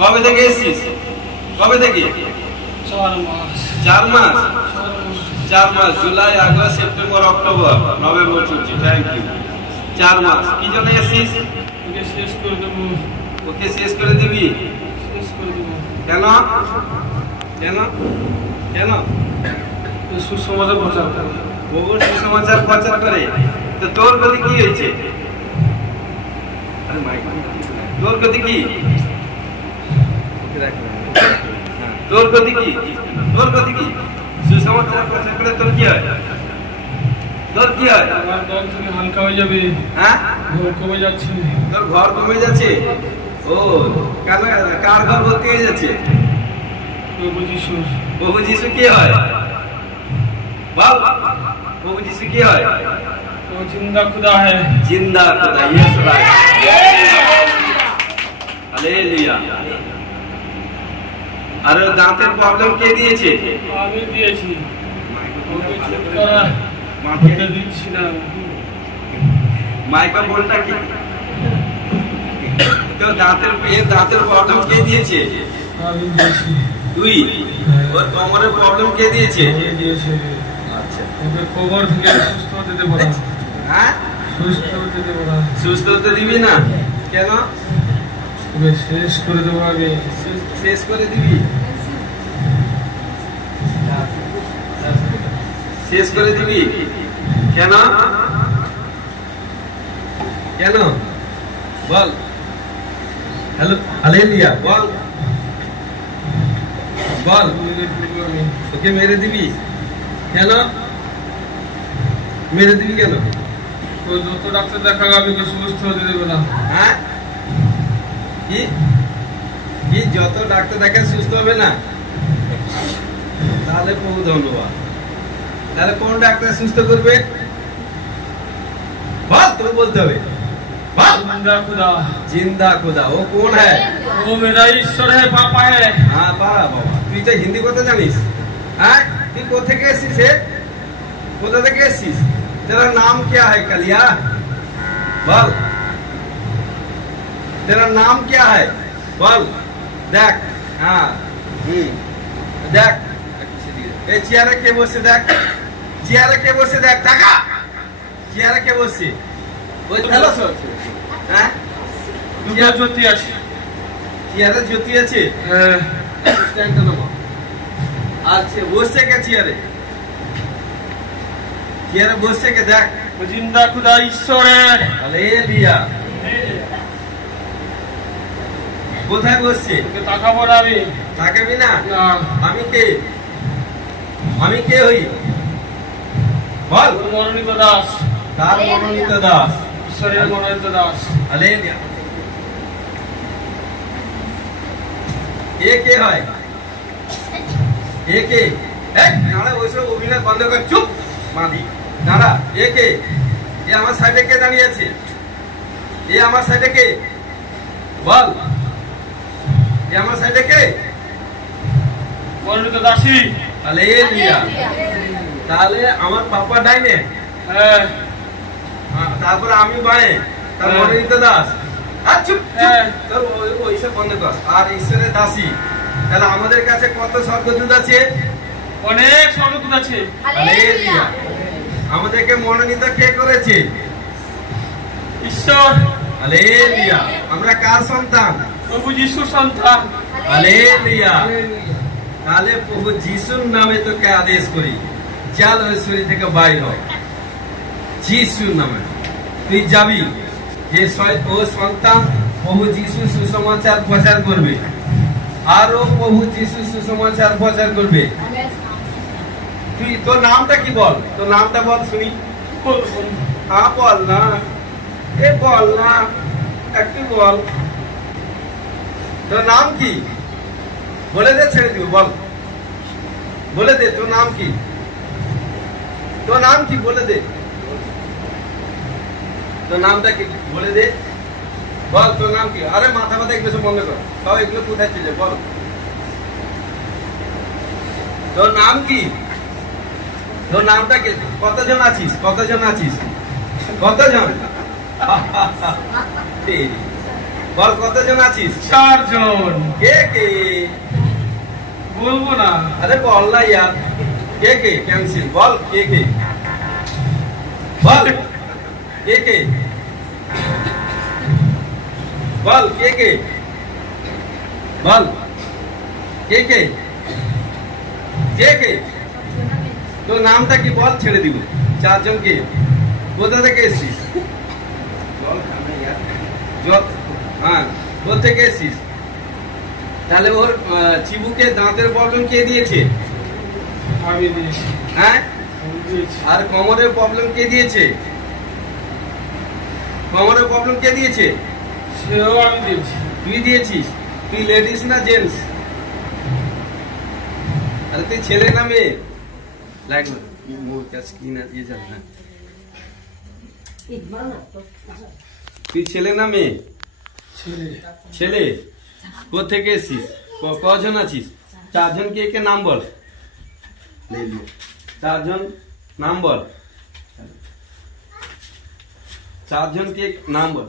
কবে থেকে এসছিস? কবে থেকে? 4 মাস। 4 মাস? 4 মাস July August September October November চলছে। Thank you. 4 মাস কি জন্য এসছিস? ওকে শেষ করে দেবো। ওকে শেষ করে দিবি? শেষ করে দেবো। কেন? কেন? কেন? সুসমাচার প্রচার করে। বহু সুসমাচার প্রচার করে। তো তোর গতি কি হয়েছে? তোর গতি কি? তোর গতি কি? তোর গতি কি? সুসমাচার প্রচার করে তোর কি হয়? তোর কি হয়? আমার দল থেকে হালকা হয়ে যাবে। হ্যাঁ ঘর কমে যাচ্ছে। তোর ঘর কমে যাচ্ছে। ও ও কেন কার ঘর ভর্তি হয়ে যাচ্ছে? প্রভু যিশু। প্রভু যিশু কি হয় বল? প্রভু যিশু কি হয়? वो जिंदा खुदा है। जिंदा खुदा, यस राइट, हालेलुया। আর দাঁতের প্রবলেম কে দিয়েছে? আমি দিয়েছি। ওকে চুপ করা মাকে দিচ্ছি না। মাইকা বলটা কি? তো দাঁতের প্রবলেম কে দিয়েছে? আমি দিয়েছি। তুই? ওর কোমরের প্রবলেম কে দিয়েছে? দিয়েছে। আচ্ছা, ওকে কোমর থেকে সুস্থ হতে দেব না। হ্যাঁ, সুস্থ হতে দেব না। সুস্থ হতে দিবি না কেন? ওকে শেষ করে দেবো আমি। শেষ করে দিবি? শেষ করে দিবি কেন? কেন বল? হ্যালো, হালেলুয়া বল, বল। ওকে মেরে দিবি কেন? মেরে দিবি কেন? তো যত ডাক্তার দেখাবে আমি কি সুস্থ হতে দেবো না। হ্যাঁ, কি কি যত ডাক্তার দেখে সুস্থ হবে না? তাহলে প্রভু ধন্যবাদ। তাহলে কোন ডাক্তার সুস্থ করবে বল? তুমি বলতে হবে বল। जिंदा खुदा। जिंदा खुदा, वो कौन है? वो मेरा ईश्वर है, पापा है। हाँ बाबा, তুই তো হিন্দি কথা জানিস? হ্যাঁ, তুই কোথা থেকে এসেছিস? কোথা থেকে এসেছিস? तेरा नाम क्या है कलिया? बोल, तेरा नाम क्या है? बोल। देख, हाँ, देख, এই চেয়ারে কে বসে? দেখ চেয়ারে কে বসে? দেখ টাকা চেয়ারে কে বসে? ওই হ্যালো হ্যাঁ, দুটো জ্যোতি আছে। চেয়ারে জ্যোতি আছে। হ্যাঁ। স্ট্যান্ডটা নাও। আচ্ছা, বসে কে চেয়ারে? চেয়ারে বসে কে? দেখ। वो जिंदा खुदा ईश्वर है। হালেলুয়া। কোথায় বসছে? ওকে তাকাবো না আমি। তাকাবি না? না। আমি কে? আমি কে হই বল? মনোনীত দাস। তার মনোনীত দাস, ঈশ্বরের মনোনীত দাস। হালেলুয়া। এ কে হয়? এ কে? এই নাড়া, ওইসব অভিনয় বন্ধ কর, চুপ মাদি। দাঁড়া, এ কে? এ আমার সাইডে কে দাঁড়িয়ে আছে? এ আমার সাইডে কে বল? এ আমার সাইডে কে? মনোনীত দাসী। হালেলুয়া। তাহলে আমার পাপা ডাইনে, হ্যাঁ। তারপরে আমি বাঁয়ে, তার মনোনীত দাস। আর চুপ হ্যাঁ। তোর ওইসব বন্ধ কর। আর ঈশ্বরের দাসী। তাহলে আমাদের কাছে কত স্বর্গদূত আছে? অনেক স্বর্গদূত আছে। হালেলুয়া। আমাদেরকে মনোনীত কে করেছে? ঈশ্বর। হালেলুয়া। আমরা কার সন্তান? প্রভু যিশুর সন্তান। হালেলুয়া। তাহলে প্রভু যিশুর নামে তোকে আদেশ করি, চল ওই শরীর থেকে বাইর হ। যিশুর নামে তুই যাবি। যে ও সন্তান প্রভু যিশু সুসমাচার প্রচার করবে, আরো প্রভু যিশু সুসমাচার প্রচার করবে। তুই তোর নামটা কি বল? তোর নামটা বল শুনি। হ্যাঁ বল না, এ বল না, একটু বল। তোর নাম কি? বলে দে, ছেড়ে দিব, বল। বলে দে তোর নাম কি? তোর নাম কি বলে দে। তোর নামটা কি বলে দে, বল তোর নাম কি? আরে মাথা মাথা এগুলো সব বন্ধ কর, তাও এগুলো কোথায় চলে বল। তোর নাম কি? তোর নামটা কি? কতজন আছিস? কতজন আছিস? কতজন? বল কতজন আছিস? 4 জন। কে কে? বলবো না। अरे बोल ना यार, के कैंसिल बोल, के बोल, के बोल, के बोल, के तो নামটা কি বল, ছেড়ে দিব। 4 জনকে কোথা থেকে এসেছিস? হ্যাঁ, কোথা থেকে এসেছিস? তাহলে ওর চিবুকে দাঁতের প্রবলেম কে দিয়েছে? আমি দিয়েছি। হ্যাঁ, আর কোমরের প্রবলেম কে দিয়েছে? কোমরের প্রবলেম কে দিয়েছে? সেও আমি দিয়েছি। তুই দিয়েছিস? তুই লেডিস না জেন্টস? আরে তুই ছেলে না মেয়ে? লাইট মোর কাছে কি না দিয়ে যাবে না। তুই ছেলে না মেয়ে? ছেলে। কোথেকে এসেছিস? কজন আছিস? 4 জন কে কে নাম বল। 4 জন নাম বল। 4 জন কে নাম বল।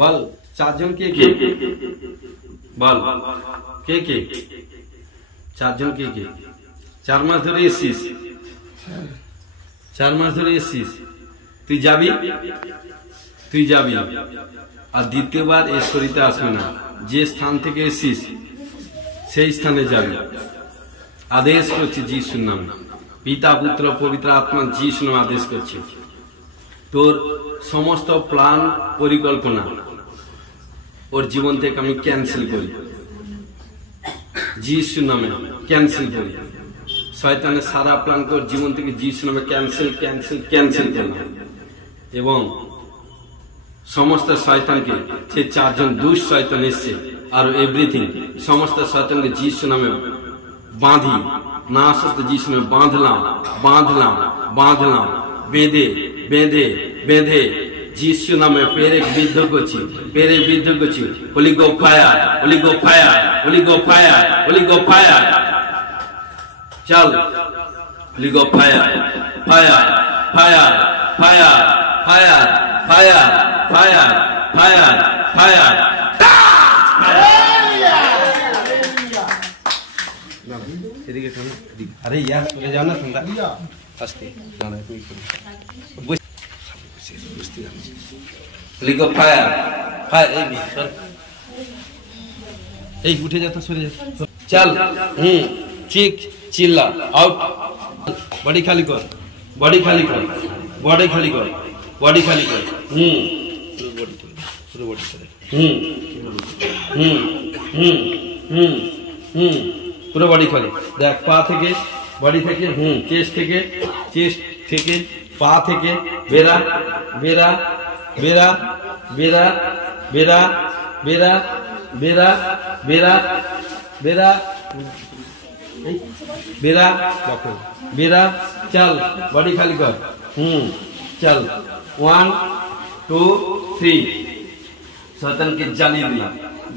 বল 4 জন কে কে বল। কে কে 4 জন কে কে? 4 মাস ধরে এসেছিস? 4 মাস ধরে এসেছিস। তুই যাবি? তুই যাবি আর দ্বিতীয়বার এ শরীরে আসবে না। যে স্থান থেকে এসেছিস সেই স্থানে যাবি। আদেশ করছি যিশুর নামে, পিতা পুত্র পবিত্র আত্মা যিশু আদেশ করছি। তোর সমস্ত প্ল্যান পরিকল্পনা ওর জীবন থেকে আমি ক্যান্সেল করি, যিশুর নামে ক্যান্সেল করি। শয়তানের সারা প্ল্যান তোর জীবন থেকে যিশুর নামে ক্যান্সেল ক্যান্সেল ক্যান্সেল করলাম। এবং সমস্ত শয়তানকে, সে 4 জন দুষ্ট শয়তান এসছে আর এভরিথিং, সমস্ত শয়তানকে যিশুর নামে বাঁধি, না আসতে যিশুর নামে বাঁধলাম বাঁধলাম বাঁধলাম, বেঁধে বেঁধে বেঁধে যিশু নামে পেরে বিদ্ধ করছি, পেরে বিদ্ধ করছি। হোলি গো ফায়ার, হোলি গো ফায়ার, হোলি গো ফায়ার, হোলি গো ফায়ার। চল হোলি গো fire, fire fire fire fire fire fire fire fire. এদিকে আরে ইয়ার চলে যাও না তোমরা, আস্তে দাঁড়া। লিগো ফায়ার ফায়ার। এই উঠে যা তো, সরে যা। চল চিক চিল্লা আউট। বডি খালি কর, বডি খালি কর, বডি খালি কর, বডি খালি কর। পুরো বডি করে। পুরো বডি খালি। দেখ পা থেকে, বডি থেকে, চেস্ট থেকে, চেস্ট থেকে, পা থেকে বেরা বেরা বেরা বেরা বেরা বেরা বেরা বেরা বেরা বেরা বেরা। চল বডি খালি কর। চল 1 2 3। শয়তানকে জ্বালিয়ে দিলাম,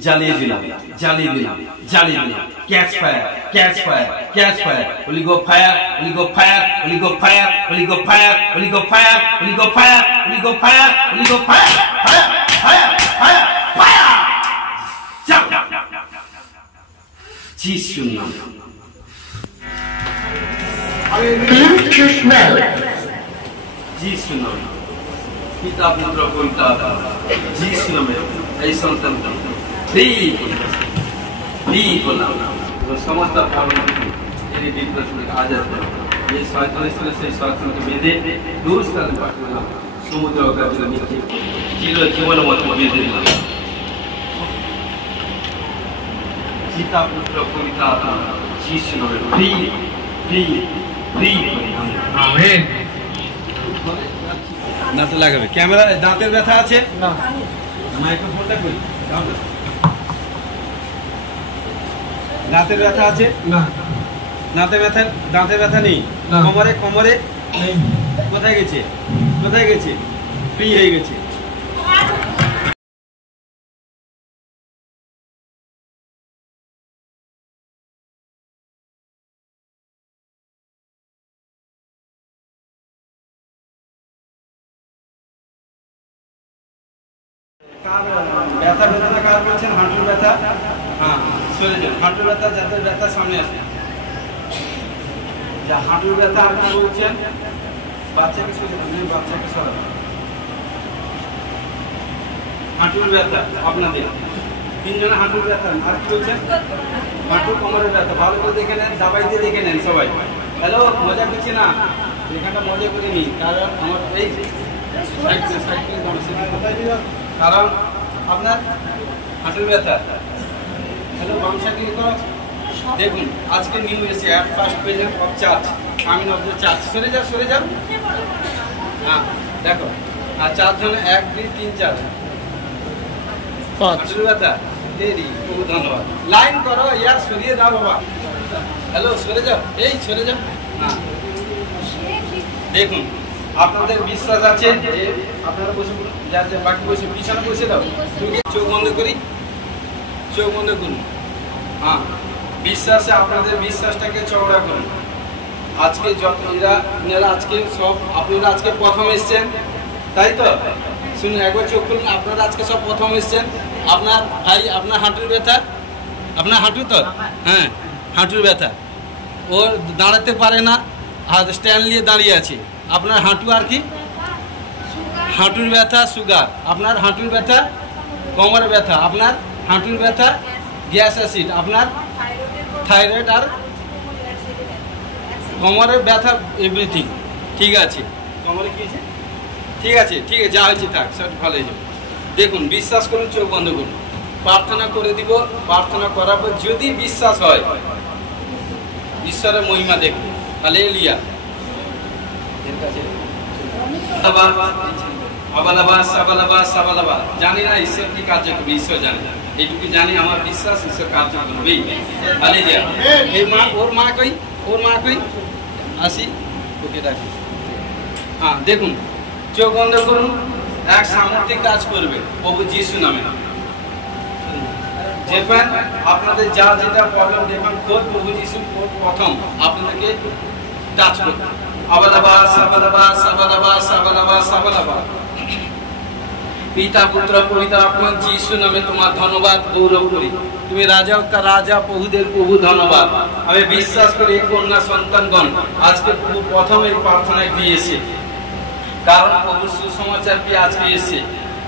জ্বালিয়ে দিলাম, জ্বালিয়ে দিলাম, জ্বালিয়ে দিলাম। Catch fire, catch fire, catch fire. Holi গো ফায়ার, হোলি গো ফায়ার, হোলি গো ফায়ার, হোলি গো ফায়ার, হোলি গো ফায়ার, হোলি গো ফায়ার, হোলি গো ফায়ার, হোলি গো fire, fire fire fire fire. চল যিশুর নামে। Bluetooth mode. যিশুর নামে, পিতা পুত্র পবিত্র আত্মা যিশুর নামে এই সন্তানকে ফ্রি করলাম। সমস্ত এই বিপ্লব আজাদ করে যে শয়তানের ছিল সেই শয়তানকে বেঁধে দূর স্থানে পাঠালাম, সমুদ্র অগ্রাধিল নিচে চির জীবনের মতো বেঁধে দিলাম। পিতা পুত্র পবিত্র আত্মা যিশুর নামে ফ্রি ফ্রি ফ্রি করি। আমেন। দাঁতে লাগাবে ক্যামেরা। দাঁতের ব্যথা আছে না? মাইক্রোফোনটা করি। দাঁতের ব্যথা আছে না? দাঁতের ব্যথা নেই? কোমরে, কোমরে নেই? কোথায় গেছে? কোথায় গেছে? ফ্রি হয়ে গেছে। ব্যথা বেদনা কার বলছেন? হাঁটুর ব্যথা। হ্যাঁ চলে যান। হাঁটুর ব্যথা, যাদের ব্যথা সামনে আসে। যা হাঁটুর ব্যথা আপনি বলছেন, বাচ্চাকে সরে যান, বাচ্চাকে সরান। হাঁটুর ব্যথা আপনাদের 3 জনে হাঁটুর ব্যথা। আর কি বলছেন? হাঁটু কোমরের ব্যথা। ভালো করে দেখে নেন, দাবাই দিয়ে দেখে নেন সবাই। হ্যালো, মজা করছি না? এখানটা মজা করে নিই, কারণ আমার এই কারণ আপনার হাঁটুর ব্যথা। হ্যালো বাম সাইডে করো। দেখুন আজকে নিউ এসে অ্যাট ফার্স্ট পেজের of charge, coming of the charge. সরে যাও সরে যাও। হ্যাঁ দেখো, আর 4 জন 1 2 3 4 5 হাঁটুর ব্যথা দেরি। খুব ধন্যবাদ। লাইন করো ইয়ার, সরিয়ে দাও বাবা। হ্যালো সরে যাও, এই সরে যাও। হ্যাঁ দেখুন আপনাদের বিশ্বাস আছে যে আপনারা বসে যা যা বাকি বসে পিছনে বসে দাও। চোখ বন্ধ করি, চোখ বন্ধ করুন। হ্যাঁ বিশ্বাসে আপনাদের বিশ্বাসটাকে চওড়া করুন। আজকে যত এরা আজকে সব আপনারা আজকে প্রথম এসছেন, তাই তো? শুনুন একবার চোখ খুলুন। আপনারা আজকে সব প্রথম এসছেন। আপনার ভাই আপনার হাঁটুর ব্যথা, আপনার হাঁটু তো, হ্যাঁ হাঁটুর ব্যথা, ওর দাঁড়াতে পারে না, আর স্ট্যান্ড নিয়ে দাঁড়িয়ে আছে। আপনার হাঁটু আর কি হাঁটুর ব্যথা, সুগার, আপনার হাঁটুর ব্যথা, কোমরের ব্যথা, আপনার হাঁটুর ব্যথা, গ্যাস অ্যাসিড, আপনার থাইরয়েড আর কোমরের ব্যথা, এভরিথিং ঠিক আছে। কোমরে কি আছে? ঠিক আছে ঠিক আছে, যা হয়েছে থাক, সব ভালো হয়ে যাবে। দেখুন বিশ্বাস করুন, চোখ বন্ধ করুন, প্রার্থনা করে দিব। প্রার্থনা করার পর যদি বিশ্বাস হয়, ঈশ্বরের মহিমা দেখুন। হালেলুয়া। জানি না ঈশ্বর কি কার্য করবে, ঈশ্বর জানে। এইটুকু জানি, আমার বিশ্বাস ঈশ্বর কার্য করবে। হালেলুয়া। এই মা, ওর মা কই, ওর মা কই, আসি ওকে রাখি। হ্যাঁ দেখুন চোখ বন্ধ করুন। এক সামর্থিক কাজ করবে প্রভু যিশু নামে। দেখবেন আপনাদের যা যেটা প্রবলেম, দেখবেন খোদ প্রভু যিশু প্রথম আপনাদেরকে টাচ করবে। পিতা পুত্র পবিত্র আত্মা যিশু নামে তোমার ধন্যবাদ গৌরব করি। তুমি রাজা রাজা প্রভুদের প্রভু ধন্যবাদ। আমি বিশ্বাস করি এই কন্যা সন্তানগণ আজকে প্রথম এই প্রার্থনায় দিয়েছে, কারণ প্রভু সুসমাচার পেয়ে আজকে এসেছে।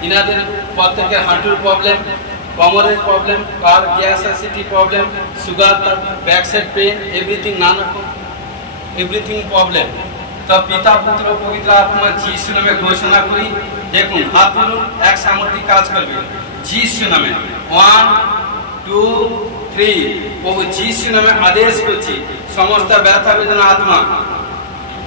ইনাদের প্রত্যেকের হাঁটুর প্রবলেম, কোমরের প্রবলেম, কার gas acidity problem, sugar, back side pain, everything, নানা এভরিথিং প্রবলেম। তো পিতা পুত্র পবিত্র আত্মা যিশু নামে ঘোষণা করি। দেখুন হাত তুলুন, এক সামর্থিক কাজ করবে যিশু নামে। 1 2 3 প্রভু যিশু নামে আদেশ করছি, সমস্ত ব্যথা বেদনা আত্মা,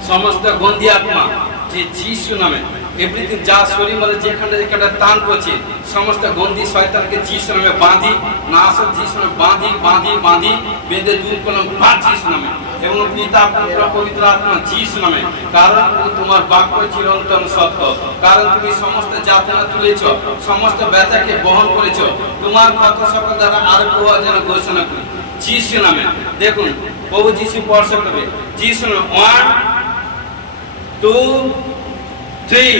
সমস্ত গন্ধি আত্মা, যে যিশু নামে এভরিথিং যা শরীর মধ্যে যেখানে যেখানে টান করছে, সমস্ত গন্ধি শয়তানকে যিশু নামে বাঁধি, নাশক যিশু নামে বাঁধি বাঁধি বাঁধি বেঁধে দূর করলাম যিশু নামে। এবং পিতা পুত্র পবিত্র আত্মা যিশু নামে, কারণ তোমার বাক্য চিরন্তন সত্য, কারণ তুমি সমস্ত যাতনা তুলেছ, সমস্ত ব্যথাকে বহন করেছ। তোমার কত সকল দ্বারা আর কেউ যেন ঘোষণা করি যিশু নামে। দেখুন প্রভু যিশু স্পর্শ করবে যিশু নামে। 1 2 3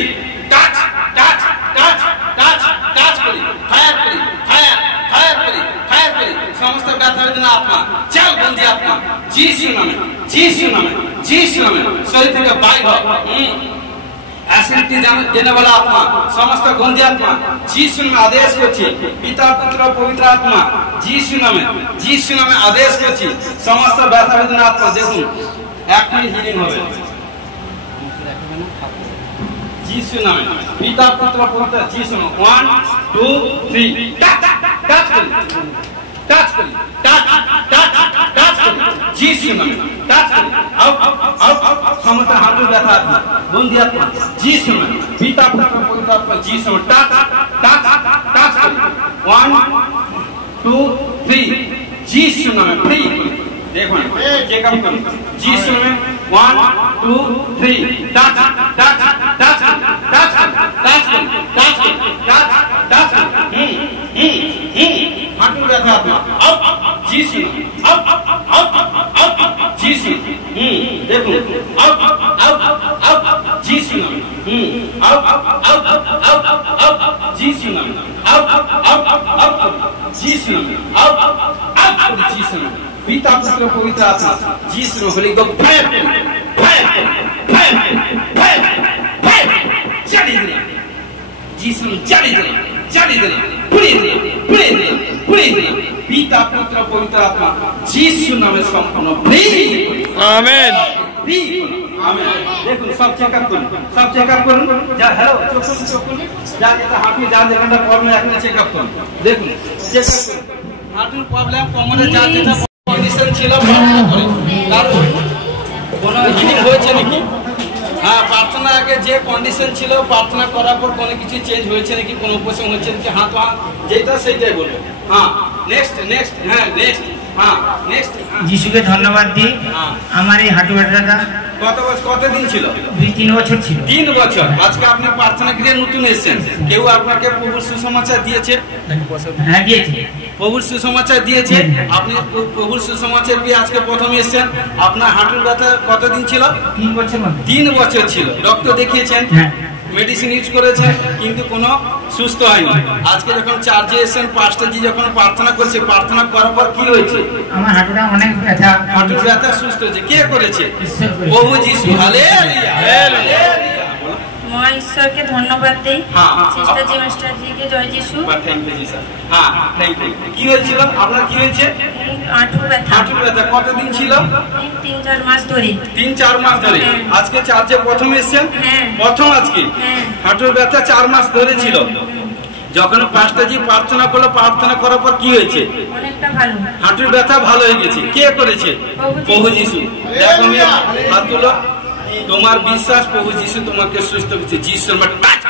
touch touch touch touch touch করি, ফায়ার করি, ফায়ার ফায়ার করি, ফায়ার করি, সমস্ত ব্যথা বেদনা আত্মা চল বন্ধি আত্মা যিশু নামে, যিশু নামে, যিশু নামে শরীর থেকে বাইর হও। অ্যাসিডিটি দেনে वाला আত্মা, সমস্ত গন্ধি আত্মা যিশু নামে আদেশ করছি। পিতা পুত্র পবিত্র আত্মা যিশু নামে, যিশু নামে আদেশ করছি, সমস্ত ব্যথা বেদনা আত্মা। দেখুন এখনই হিলিং হবে যিশু নামে। পিতা পুত্র পবিত্র যিশু নামে। 1 2 3 টাচ টাচ করি, টাচ করি, টাচ টাচ টাচ করি যিশু নামে, টাচ করি। আউট আউট সমস্ত হাঁটুর ব্যথা আত্মা, বন্ধি আত্মা যিশু নামে। পিতা পুত্র পবিত্র আত্মা যিশু নামে, টাচ টাচ টাচ করি। 1 2 3 যিশু নামে ফ্রি। দেখুন চেক আপ করুন যিশু নামে। 1 2 3 touch touch touch touch touch touch touch touch. হাঁটুর ব্যথা আত্মা আউট যিশু আউট আউট আউট যিশু। দেখুন আউট আউট আউট যিশু আউট আউট আউট আউট যিশু আউট আউট আউট যিশু আউট আউট যিশু। পিতা পুত্র পবিত্র আত্মা যিশু হোলি গো fire fire fire fire fire চালিয়ে দিন যিশু, চালিয়ে দিন চালিয়ে দিন, পুড়িয়ে দিন পুড়িয়ে দিন পুড়িয়ে দিন। পিতা পুত্র পবিত্র আত্মা যিশু নামে সম্পূর্ণ ফ্রি। আমেন। ফ্রি দেখুন সব চেক আপ করুন, সব চেক আপ করুন। যা হ্যালো চোখুন চোখুন, যা যেটা হাঁটুর যা যেখানটা প্রবলেম এখানে চেক আপ করুন। দেখুন চেক আপ করুন হাঁটুর প্রবলেম কোমরে যা যেটা কন্ডিশন ছিল প্রার্থনা করে কারণ কোনো হিলিং হয়েছে নাকি? হ্যাঁ, প্রার্থনা আগে যে কন্ডিশন ছিল প্রার্থনা করার পর কোনো কিছু চেঞ্জ হয়েছে নাকি, কোনো উপশম হয়েছে নাকি? হাত হাত যেটা সেইটাই বলবো। হ্যাঁ নেক্সট নেক্সট, হ্যাঁ নেক্সট, হ্যাঁ নেক্সট। যিশুকে ধন্যবাদ দিই। আমার এই হাঁটু ব্যথাটা কতদিন ছিল? 2-3 বছর ছিল। 3 বছর। আজকে আপনি প্রার্থনা গৃহে নতুন এসেছেন, কেউ আপনাকে প্রভুর সুসমাচার দিয়েছে? হ্যাঁ দিয়েছি। প্রভুর সুসমাচার দিয়েছে, আপনি প্রভুর সুসমাচার পেয়ে আজকে প্রথম এসেছেন। আপনার হাঁটুর ব্যথা কতদিন ছিল? 3 বছর। 3 বছর ছিল। ডক্টর দেখিয়েছেন, মেডিসিন ইউজ করেছেন, কিন্তু কোনো সুস্থ হয়নি। আজকে যখন চার্জে এসেছেন, পাঁচটাজি যখন প্রার্থনা করছে, প্রার্থনা করার পর কি হয়েছে? আমার হাঁটুটা অনেক ব্যথা, হাঁটুর ব্যথা সুস্থ হয়েছে। কে করেছে? প্রভু যিশু। Hallelujah hallelujah. মহান ঈশ্বরকে ধন্যবাদ দেই। হ্যাঁ, সিস্টার জি মাস্টারজিকে জয় যিশু। Thank you G sir. হ্যাঁ থ্যাংক ইউ। কি হয়েছিল আপনার? কি হয়েছে? হাঁটুর ব্যথা। হাঁটুর ব্যথা কতদিন ছিল? 3-4 মাস ধরে। 3-4 মাস ধরে। আজকে চার্জে প্রথম এসেছেন? হ্যাঁ। প্রথম আজকে। হাঁটুর ব্যথা 4 মাস ধরে ছিল। যখন পাঁচটাজি প্রার্থনা করলো, প্রার্থনা করার পর কি হয়েছে? অনেকটা ভালো। হাঁটুর ব্যথা ভালো হয়ে গেছে। কে করেছে? প্রভু যিশু। দেখো মেয়ে, হাত তুলো। তোমার বিশ্বাস, প্রভু যিশু তোমাকে সুস্থ করেছে। যিশুর নামে টাচ।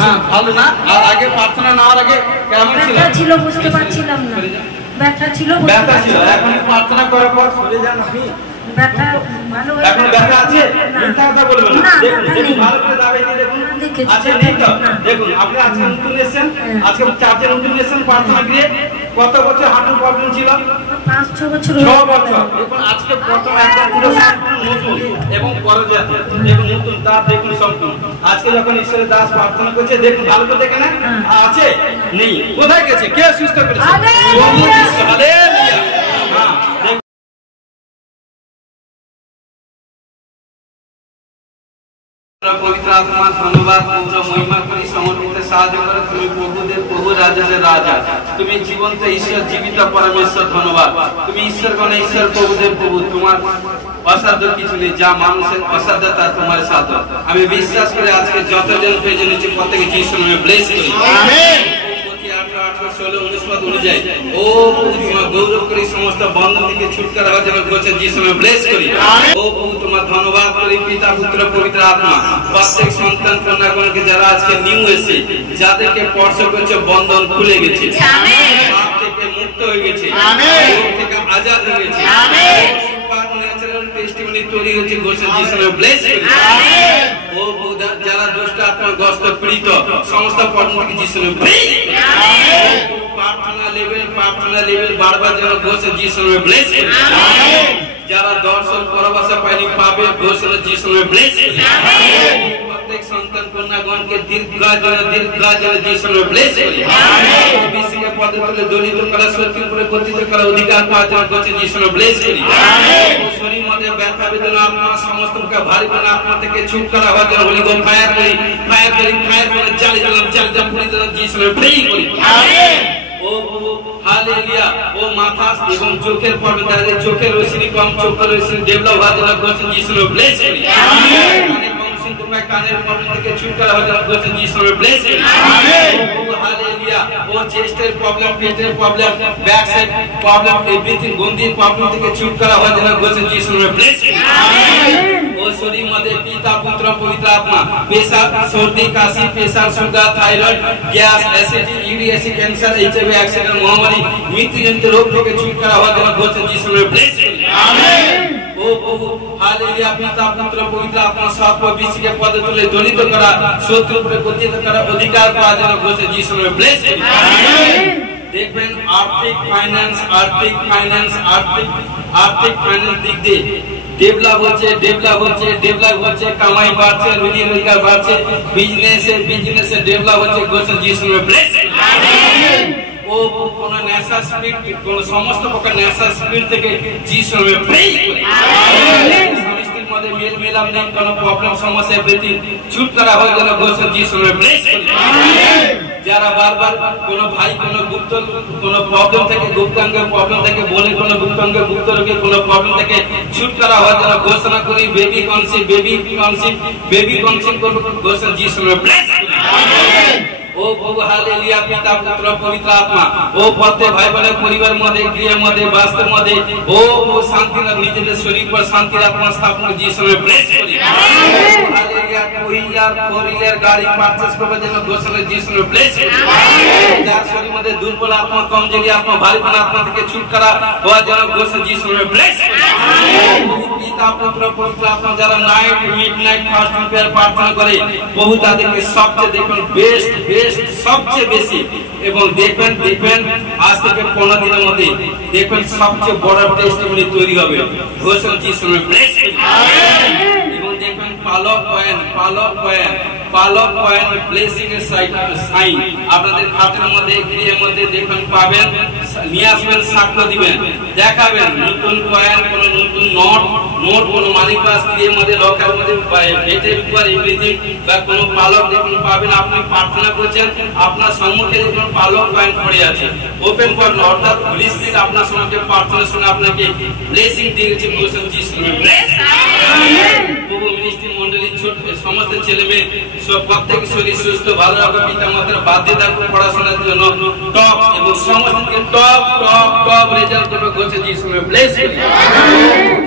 হ্যাঁ ভালো না? আর আগে প্রার্থনা নেওয়ার আগে কেমন ছিল? ব্যথা ছিল, বুঝতে পারছিলাম না। ব্যথা ছিল, ব্যথা ছিল। এখন প্রার্থনা করার পর সরে যান আপনি। ব্যথা ভালো হয়ে এখন ব্যথা আছে? মিথ্যা কথা বলবেন না। দেখুন ভালো করে দাবাই দিয়ে দেখুন। আচ্ছা ঠিক তো? দেখুন আপনি আজকে নতুন এসেছেন, আজকে চার্জে নতুন এসেছেন প্রার্থনা গৃহে। কত বছর হাঁটুর প্রবলেম ছিল? 5-6 বছর। 6 বছর। এখন আজকে প্রথম একদম পুরো নতুন এবং পরজাত এবং নতুন তার দেখুন সম্পূর্ণ। আজকে যখন ঈশ্বরের দাস প্রার্থনা করছে, দেখুন ভালো করে দেখেন। আছে নেই? কোথায় গেছে? কে সুস্থ করেছে? প্রভু যিশু। হালেলুয়া। হ্যাঁ পবিত্র আত্মা ধন্যবাদ, পুরো মহিমা করি, সমর্পিত সাহায্য করে। তুমি প্রভুদের প্রভু, রাজাদের রাজা, তুমি জীবন্ত ঈশ্বর, জীবিত পরমেশ্বর। ধন্যবাদ, তুমি ঈশ্বর গণে ঈশ্বর, প্রভুদের প্রভু। তোমার অসাধ্য কিছু নেই, যা মানুষের অসাধ্য তা তোমার সাধ্য। আমি বিশ্বাস করে আজকে যতজন পেয়ে নিচ্ছি প্রত্যেকে যিশুর নামে ব্লেস করি। আমেন। 16 অনুযায়ী ও তোমার গৌরব করি, সমস্ত বন্ধন থেকে ছুটকারা হওয়ার জন্য বলছে যিশু নামে ব্লেস করি। ও প্রভু তোমার ধন্যবাদ করি, পিতা পুত্র পবিত্র আত্মা। প্রত্যেক সন্তান কন্যাগণকে যারা আজকে নিউ এসে, যাদেরকে স্পর্শ করছে, বন্ধন খুলে গেছে, পাপ থেকে মুক্ত হয়ে গেছে, রোগ থেকে আজাদ হয়ে গেছে, সুপারন্যাচারাল টেস্টিমনি তৈরি হয়েছে, ঘোষণা যিশু নামে ব্লেস করি। ও বুদ্ধা যারা দুষ্ট আত্মাগ্রস্ত পীড়িত, সমস্ত পর্ণ থেকে যিশু নামে ব্লেস করি। প্রার্থনা লেভেল বারবার যেন ঘোষণা যিশু নামে ব্লেস করি। যারা দর্শন পরবাসা পায়নি পাবে, ঘোষণা যিশু নামে ব্লেস করি। প্রত্যেক সন্তান কন্যাগণকে দীর্ঘায় যেন যিশু নামে ব্লেস করি। বিশ্বকে পদে তুলে দলিত করা, সত্যের উপরে গতিত করা, অধিকার পাওয়ার জন্য ঘোষণা যিশু নামে ব্লেস করি। শরীর মধ্যে ব্যথা বেদনা, আপনার সমস্ত ভারী বেদনা আপনার থেকে ছুটকারা হওয়ার জন্য হোলি গো ফায়ার করি, ফায়ার করি, ফায়ার করে চালিয়ে দিলাম পুড়ে দিলাম, যিশু নামে প্রে করি। ও হালেলুয়া। ও মাথা এবং চোখের প্রবলেম, যাদের চোখের রোশনি কম, চোখের রোশনি ডেভেলপ হওয়ার জন্য ঘোষণা যিশু নামে ব্লেস করি। কানের প্রবলেম থেকে ছুটকারা হওয়ার জন্য ঘোষণা যিশু নামে ব্লেস করি। হালেলুয়া। ও চেস্টের প্রবলেম, পেটের problem, back side problem, everything গন্ধির প্রবলেম থেকে ছুটকারা হওয়ার জন্য ঘোষণা যিশু নামে ব্লেস করি। ও শরীর মধ্যে পিতা পুত্র পবিত্র আত্মা, প্রেসার, সর্দি, কাশি, pressure, sugar, thyroid, gas, acidity, uric acid, cancer, HIV, accident, মহামারী, মৃত্যুজনিত রোগ থেকে ছুটকারা হওয়ার জন্য ঘোষণা যিশু নামে ব্লেস করি। আমেন। ও প্রভু হালেলুয়া। পিতা পুত্র পবিত্র আত্মা সব বিশ্বকে পদে তুলে দলিত করা, শত্রুর উপরে গতিত করা, অধিকার পাওয়ার জন্য ঘোষণা যিশু নামে ব্লেস করি। আমেন। দেখবেন আর্থিক ফাইন্যান্স দিক দিয়ে ডেভেলপ হচ্ছে, কামাই বাড়ছে, রুজি রোজগার বাড়ছে, বিজনেসে ডেভেলপ হচ্ছে, ঘোষণা যিশু নামে ব্লেস করি। আমেন। ও কোন নেশা স্পিরিট, কোন সমস্ত প্রকার নেশা স্পিরিট থেকে যিশু নামে প্রে করি। আমেন। স্বামী স্ত্রীর মধ্যে মেল মেলাপ নেই, কোন প্রবলেম সমস্যা এভরিথিং ছুটকারা হয়ে গেল, ঘোষণা যিশু নামে ব্লেস করি। আমেন। যারা বারবার কোনো ভাই কোনো গুপ্ত কোনো প্রবলেম থেকে গুপ্তাঙ্গের প্রবলেম থেকে বোনের কোনো গুপ্তাঙ্গের গুপ্ত রোগের কোনো প্রবলেম থেকে ছুটকারা হওয়ার জন্য ঘোষণা করি বেবি কনসিভ করব ঘোষণা যিশু নামে ব্লেস করি। ओ प्रभु हालेलुया पिता पुत्र पवित्र आत्मा ओ प्रत्येक भाई बहन परिवार मध्य गृह मध्य वास्तव मध्य ओ शांति निजे शरीर पर शांति आत्मा स्थापना जीसस में ब्लेस करी। हालेलुया फोर गाड़ी परचेस करबे जन घोषणा जीसस में ब्लेस करी। যার শরীর মধ্যে দুর্বল আত্মা কমজোরি আত্মা ভারীপন আত্মা থেকে ছুটকারা হওয়ার জন্য ঘোষণা জীসস में ब्लेस करी। পিতা পুত্র পবিত্র আত্মা যারা নাইট মিডনাইট ফাস্টিং প্রেয়ার প্রার্থনা করে বহু তাদেরকে সবচেয়ে দেখুন বেস্ট সবচেয়ে বেশি এবং দেখবেন আজ থেকে 15 দিনের মধ্যে দেখবেন সবচেয়ে বড় টেস্টিমনি তৈরি হবে ঘোষণা যিশু নামে ব্লেস এবং দেখবেন পালক পয়েন্ট ব্লেসিং এর সাইন আপনাদের খাতের মধ্যে গৃহের মধ্যে দেখবেন পাবেন নিয়ে আসবেন সাক্ষ্য দিবেন দেখাবেন নতুন পয়েন্ট কোন নতুন নোট কোন মানি পাস গৃহের মধ্যে লকার মধ্যে বেটের উপর এভরিথিং বা কোন পালক দেখুন পাবেন আপনি প্রার্থনা করছেন আপনার সম্মুখে দেখুন পালক পয়েন্ট পড়ে আছে ওপেন করুন অর্থাৎ হোলি স্পিরিট আপনার সম্মুখে প্রার্থনা শুনে আপনাকে ব্লেসিং দিয়ে গেছে মোশন যিশু নামে ব্লেস আমেন। প্রভু মিনিস্ট্রি মণ্ডলী ছোট সমস্ত ছেলে মেয়ে সব প্রত্যেক শরীর সুস্থ ভালো রাখো পিতা মাতার বাধ্যতা পড়াশোনার জন্য টপ এবং সমস্তকে টপ রেজাল্ট দেবে ঘোষণা যিশু নামে ব্লেস করি।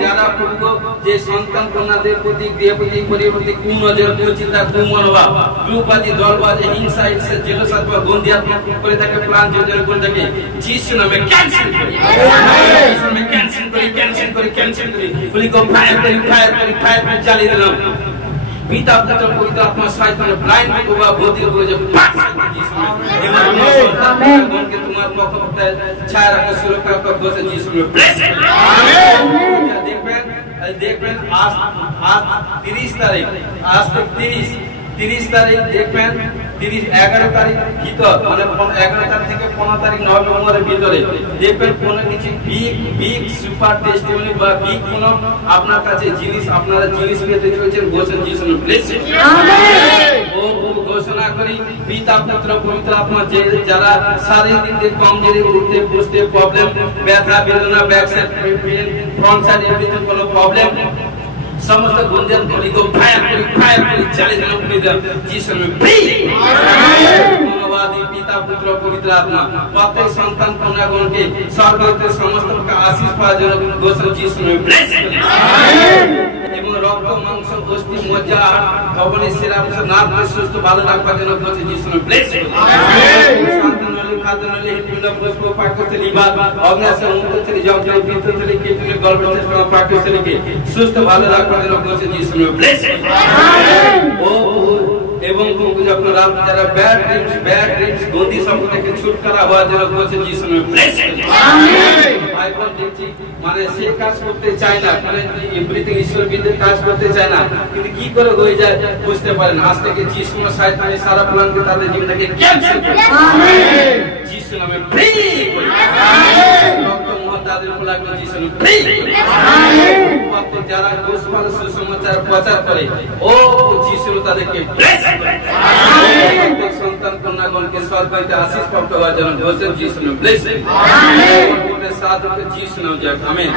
যারা প্রভু যে সন্তান কন্যাদের প্রতি গৃহপতি পরিবর্তী কুনজর কুচিন্তা কুমনোভাব গ্রুপবাজি দলবাজি হিংসা ইচ্ছা জেলসাত্মা বন্দিয়াত্মা করে থাকে প্ল্যান যোজনা করে থাকে যিশু নামে ক্যান্সেল করি। যিশু নামে ক্যান্সেল করি বলি গো ফায়ার করে চালিয়ে দিলাম পিতা পুত্র পবিত্র আত্মা শয়তান ব্লাইন্ড বাবা বদির করে যে আমেন মনকে তোমার পক্ষে ছায়া রাখো সুরক্ষা রাখো ঘোষণা যিশু নামে ব্লেস আমেন। দেখবেন আজ 30 তারিখ আজ থেকে 30 তারিখ দেখবেন 11 তারিখ ভিতর মানে 11 তারিখ থেকে 15 তারিখ নভেম্বরের ভিতরে দেখবেন কোন কিছু বিগ সুপার টেস্টিমনি বা বিগ কোন আপনার কাছে আপনারা জিনিস পেতে চলেছেন ঘোষণা যিশু নামে ব্লেস আমেন। ও ঘোষণা করি পিতা পুত্র পবিত্র আত্মা যারা শারীরিক দিক কমজোরি উঠতে বসতে প্রবলেম ব্যথা বেদনা back side front side everything কোনো প্রবলেম সমস্ত গুঞ্জন বলি গো ফায়ার করে চালিয়ে দিলাম যিশু নামে ধন্যবাদী পিতা পুত্র পবিত্র আত্মা প্রত্যেক সন্তান কন্যাগণকে স্বর্গ হতে সমস্ত আশীষ পাওয়ার জন্য ঘোষণা যিশু নামে ব্লেস আমেন। এবং রক্ত মাংস গোষ্ঠী মজ্জা ভবনের সেরা নার্ভ সুস্থ ভালো রাখবার জন্য ঘোষণা যিশু নামে ব্লেস আমেন। সন্তান নলি খাদ্য নলি হৃদপিণ্ড পুষ্প পাকস্থলী লিভার অগ্নাশয় মূত্রথলি যন্ত্র পিত্তথলি কিডনি গর্ভস্থলী পাকস্থলীকে সুস্থ ভালো রাখবার জন্য ঘোষণা যিশু নামে ব্লেস আমেন। ও এবং যখন যারা ব্যাড ড্রিমস গন্দি স্বপ্ন থেকে ছুটকারা হওয়ার জন্য ঘোষণা যিশু নামে ব্লেস আমেন। বাইবেল দেখছি মানে সে কাজ করতে চায় না মানে এভরিথিং ঈশ্বর বিদ্যে কাজ করতে চায় না কিন্তু কি করে হয়ে যায় বুঝতে পারেন আজ থেকে যিশু নামে শয়তানি সারা প্ল্যানকে তাদের জীবন থেকে ক্যান্সেল করে আমেন যিশু নামে ফ্রি করে আমেন। রক্ত মোহর তাদের উপর লাগলো যিশু নামে ফ্রি আমেন। প্রত্যেক যারা গোস্পল সুসমাচার প্রচার করে ও যিশু তাদেরকে ব্লেস করে আমেন। প্রত্যেক সন্তান কন্যাগণকে স্বর্গ হইতে আশীষ প্রাপ্ত হওয়ার জন্য ঘোষণা যিশু নামে ব্লেস আমেন। সাথে যিশু নামে জয় আমেন।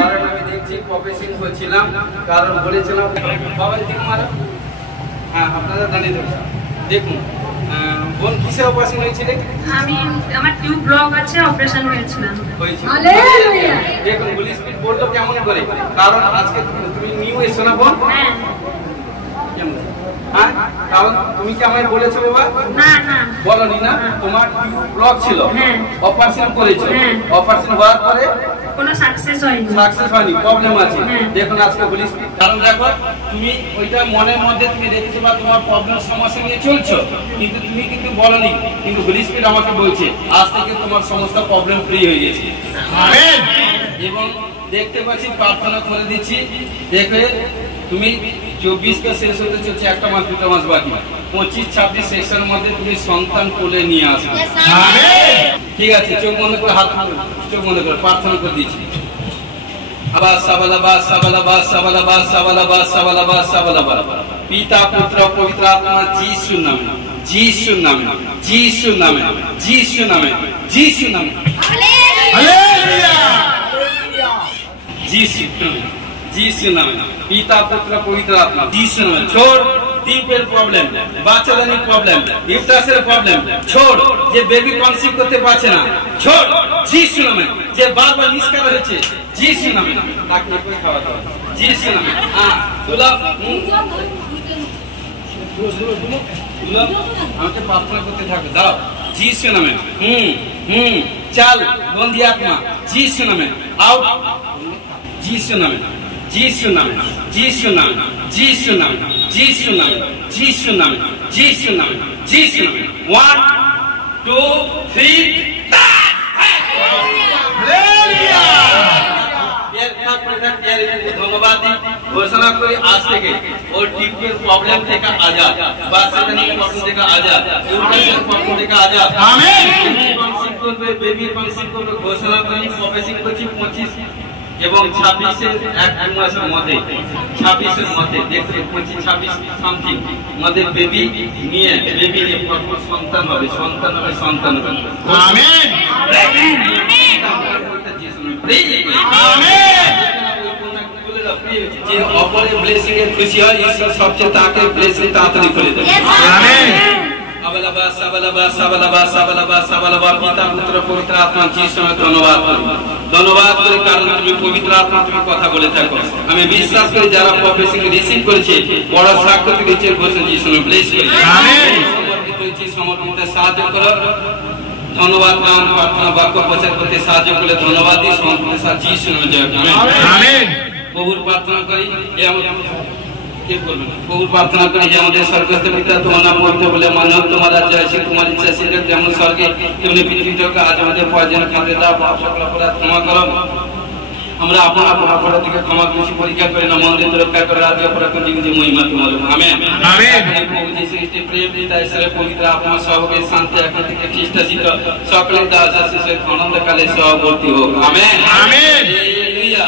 কারণ আমি দেখছি প্রফেসিং করছিলাম কারণ বলেছিলাম বাবা দিকে মারা হ্যাঁ আপনারা দাঁড়িয়ে দেখুন বোন কিসে অপারেশন হয়েছিল আমি আমার টিউব ব্লক আছে অপারেশন হয়েছিল হালেলুয়া। দেখুন হোলি স্পিরিট বললো কেমন করে কারণ আজকে তুমি নিউ এসো না বোন হ্যাঁ কেমন হ্যাঁ কারণ তুমি কি আমায় বলেছো বাবা না বলনি না তোমার টিউব ব্লক ছিল হ্যাঁ অপারেশন করেছো হ্যাঁ অপারেশন হওয়ার পরে কোনো সাকসেস হয়নি প্রবলেম আছে দেখুন আজকে হোলি স্পিরিট কারণ দেখো তুমি ওইটা মনের মধ্যে তুমি রেখেছো বা তোমার প্রবলেম সমস্যা নিয়ে চলছো কিন্তু তুমি কিন্তু বলনি কিন্তু হোলি স্পিরিট আমাকে বলছে আজ থেকে তোমার সমস্ত প্রবলেম ফ্রি হয়ে গেছে আমেন। এবং দেখতে পাচ্ছি প্রার্থনা করে দিচ্ছি দেখবে তুমি 24 কা শেষ হতে চলছে একটা মাস দুটো মাস বাকি 25-26 সেশনের মধ্যে তুমি সন্তান কোলে নিয়ে আসবে আমেন। ঠিক আছে চোখ বন্ধ করে হাত চোখ বন্ধ করে প্রার্থনা করে দিচ্ছি আবার সাবালাবা পিতা পুত্র পবিত্র আত্মা যিশু নামে যিশু নামে, যিশু নামে, যিশু নামে, যিশু নামে, যিশু যিশু নামে, পিতা পুত্র পবিত্র আত্মা যিশু নামে। ছোড় ডিপের প্রবলেম, বাচ্চাদানির প্রবলেম, ইউটাসের প্রবলেম ছোড়, যে বেবি কনসিভ করতে পারছে না ছোড় যিশু নামে, যে বারবার নিষ্কার হচ্ছে যিশু নামে, তাকে খাওয়া দাও যিশু নামে। হ্যাঁ তুলা আমাকে প্রার্থনা করতে থাকো, দাও যিশু নামে। চাল বন্দি আত্মা যিশু নামে আউট, যিশু নামে, যিশু নামে, যিশু নামে, যিশু নামে, যিশু নামে, যিশু নামে, যিশু নামে, যিশু নামে। 1 2 3 ধন্যবাদ দিই, ঘোষণা করি আজ থেকে ওর টিপের প্রবলেম থেকে আজাদ, বাচ্চাদের প্রবলেম থেকে আজাদ, ইউটাসের প্রবলেম থেকে আজাদ। আমিন। কনসিভ করবে, বেবির কনসিভ করবে, ঘোষণা করি প্রফেসিং করছি 25 এবং 26-এর এক মাসের মধ্যে, 26-এর মধ্যে দেখতে 25-26 সামথিং মধ্যে বেবি নিয়ে সন্তান হবে, সন্তান হবে, সন্তান হবে। আমিন। যে অপরের ব্লেসিং এর খুশি হয়, ঈশ্বর সবচেয়ে তাকে ব্লেসিং তাড়াতাড়ি করে দেয়। আমিন। আবালাবা সাবালাবা সাবালাবা সাবালাবা সাবালাবা, পিতা পুত্র পবিত্র আত্মা যিশুকে ধন্যবাদ করি, ধন্যবাদ করি, কারণ তুমি পবিত্র আত্মা, তুমি কথা বলে থাকো। আমি বিশ্বাস করি যারা প্রফেসিং রিসিভ করেছে বড় সাক্ষ্য দিয়েছে, ঘোষণা যিশুকে ব্লেস করি। আমিন। সমর্পিত হয়েছি, সমর্পিত সাহায্য করো। ধন্যবাদ গান প্রার্থনা বাক্য প্রচার করতে সাহায্য করে ধন্যবাদ দিই, সমর্পিত সাহায্য যিশুকে জয়। আমিন। প্রভুর প্রার্থনা করি প্রভুর প্রার্থনা করি যে আমাদের স্বর্গস্থ পিতা, তোমার নাম পবিত্র বলে মান্য, তোমার রাজ্য আসে, তোমার ইচ্ছা সেটা যেমন স্বর্গে তেমনি পৃথিবীতে। আজ আমাদের প্রয়োজন খাদ্য দাও, পাপ সকল অপরাধ ক্ষমা করো। আমরা আপন আপন অপরাধ থেকে ক্ষমা করছি, পরীক্ষা করে না, মন্দির রক্ষা করে, রাজ্য অপরাধ যে মহিমা তোমার। আমেন। প্রভু যীশু খ্রিস্টের প্রেম, পিতা ঈশ্বরের পবিত্র আত্মা সহযোগে শান্তি এখন থেকে খ্রিস্টাসিত সকলের দাস আশিসের অনন্তকালে সহবর্তী হোক। আমেন। হালেলুয়া।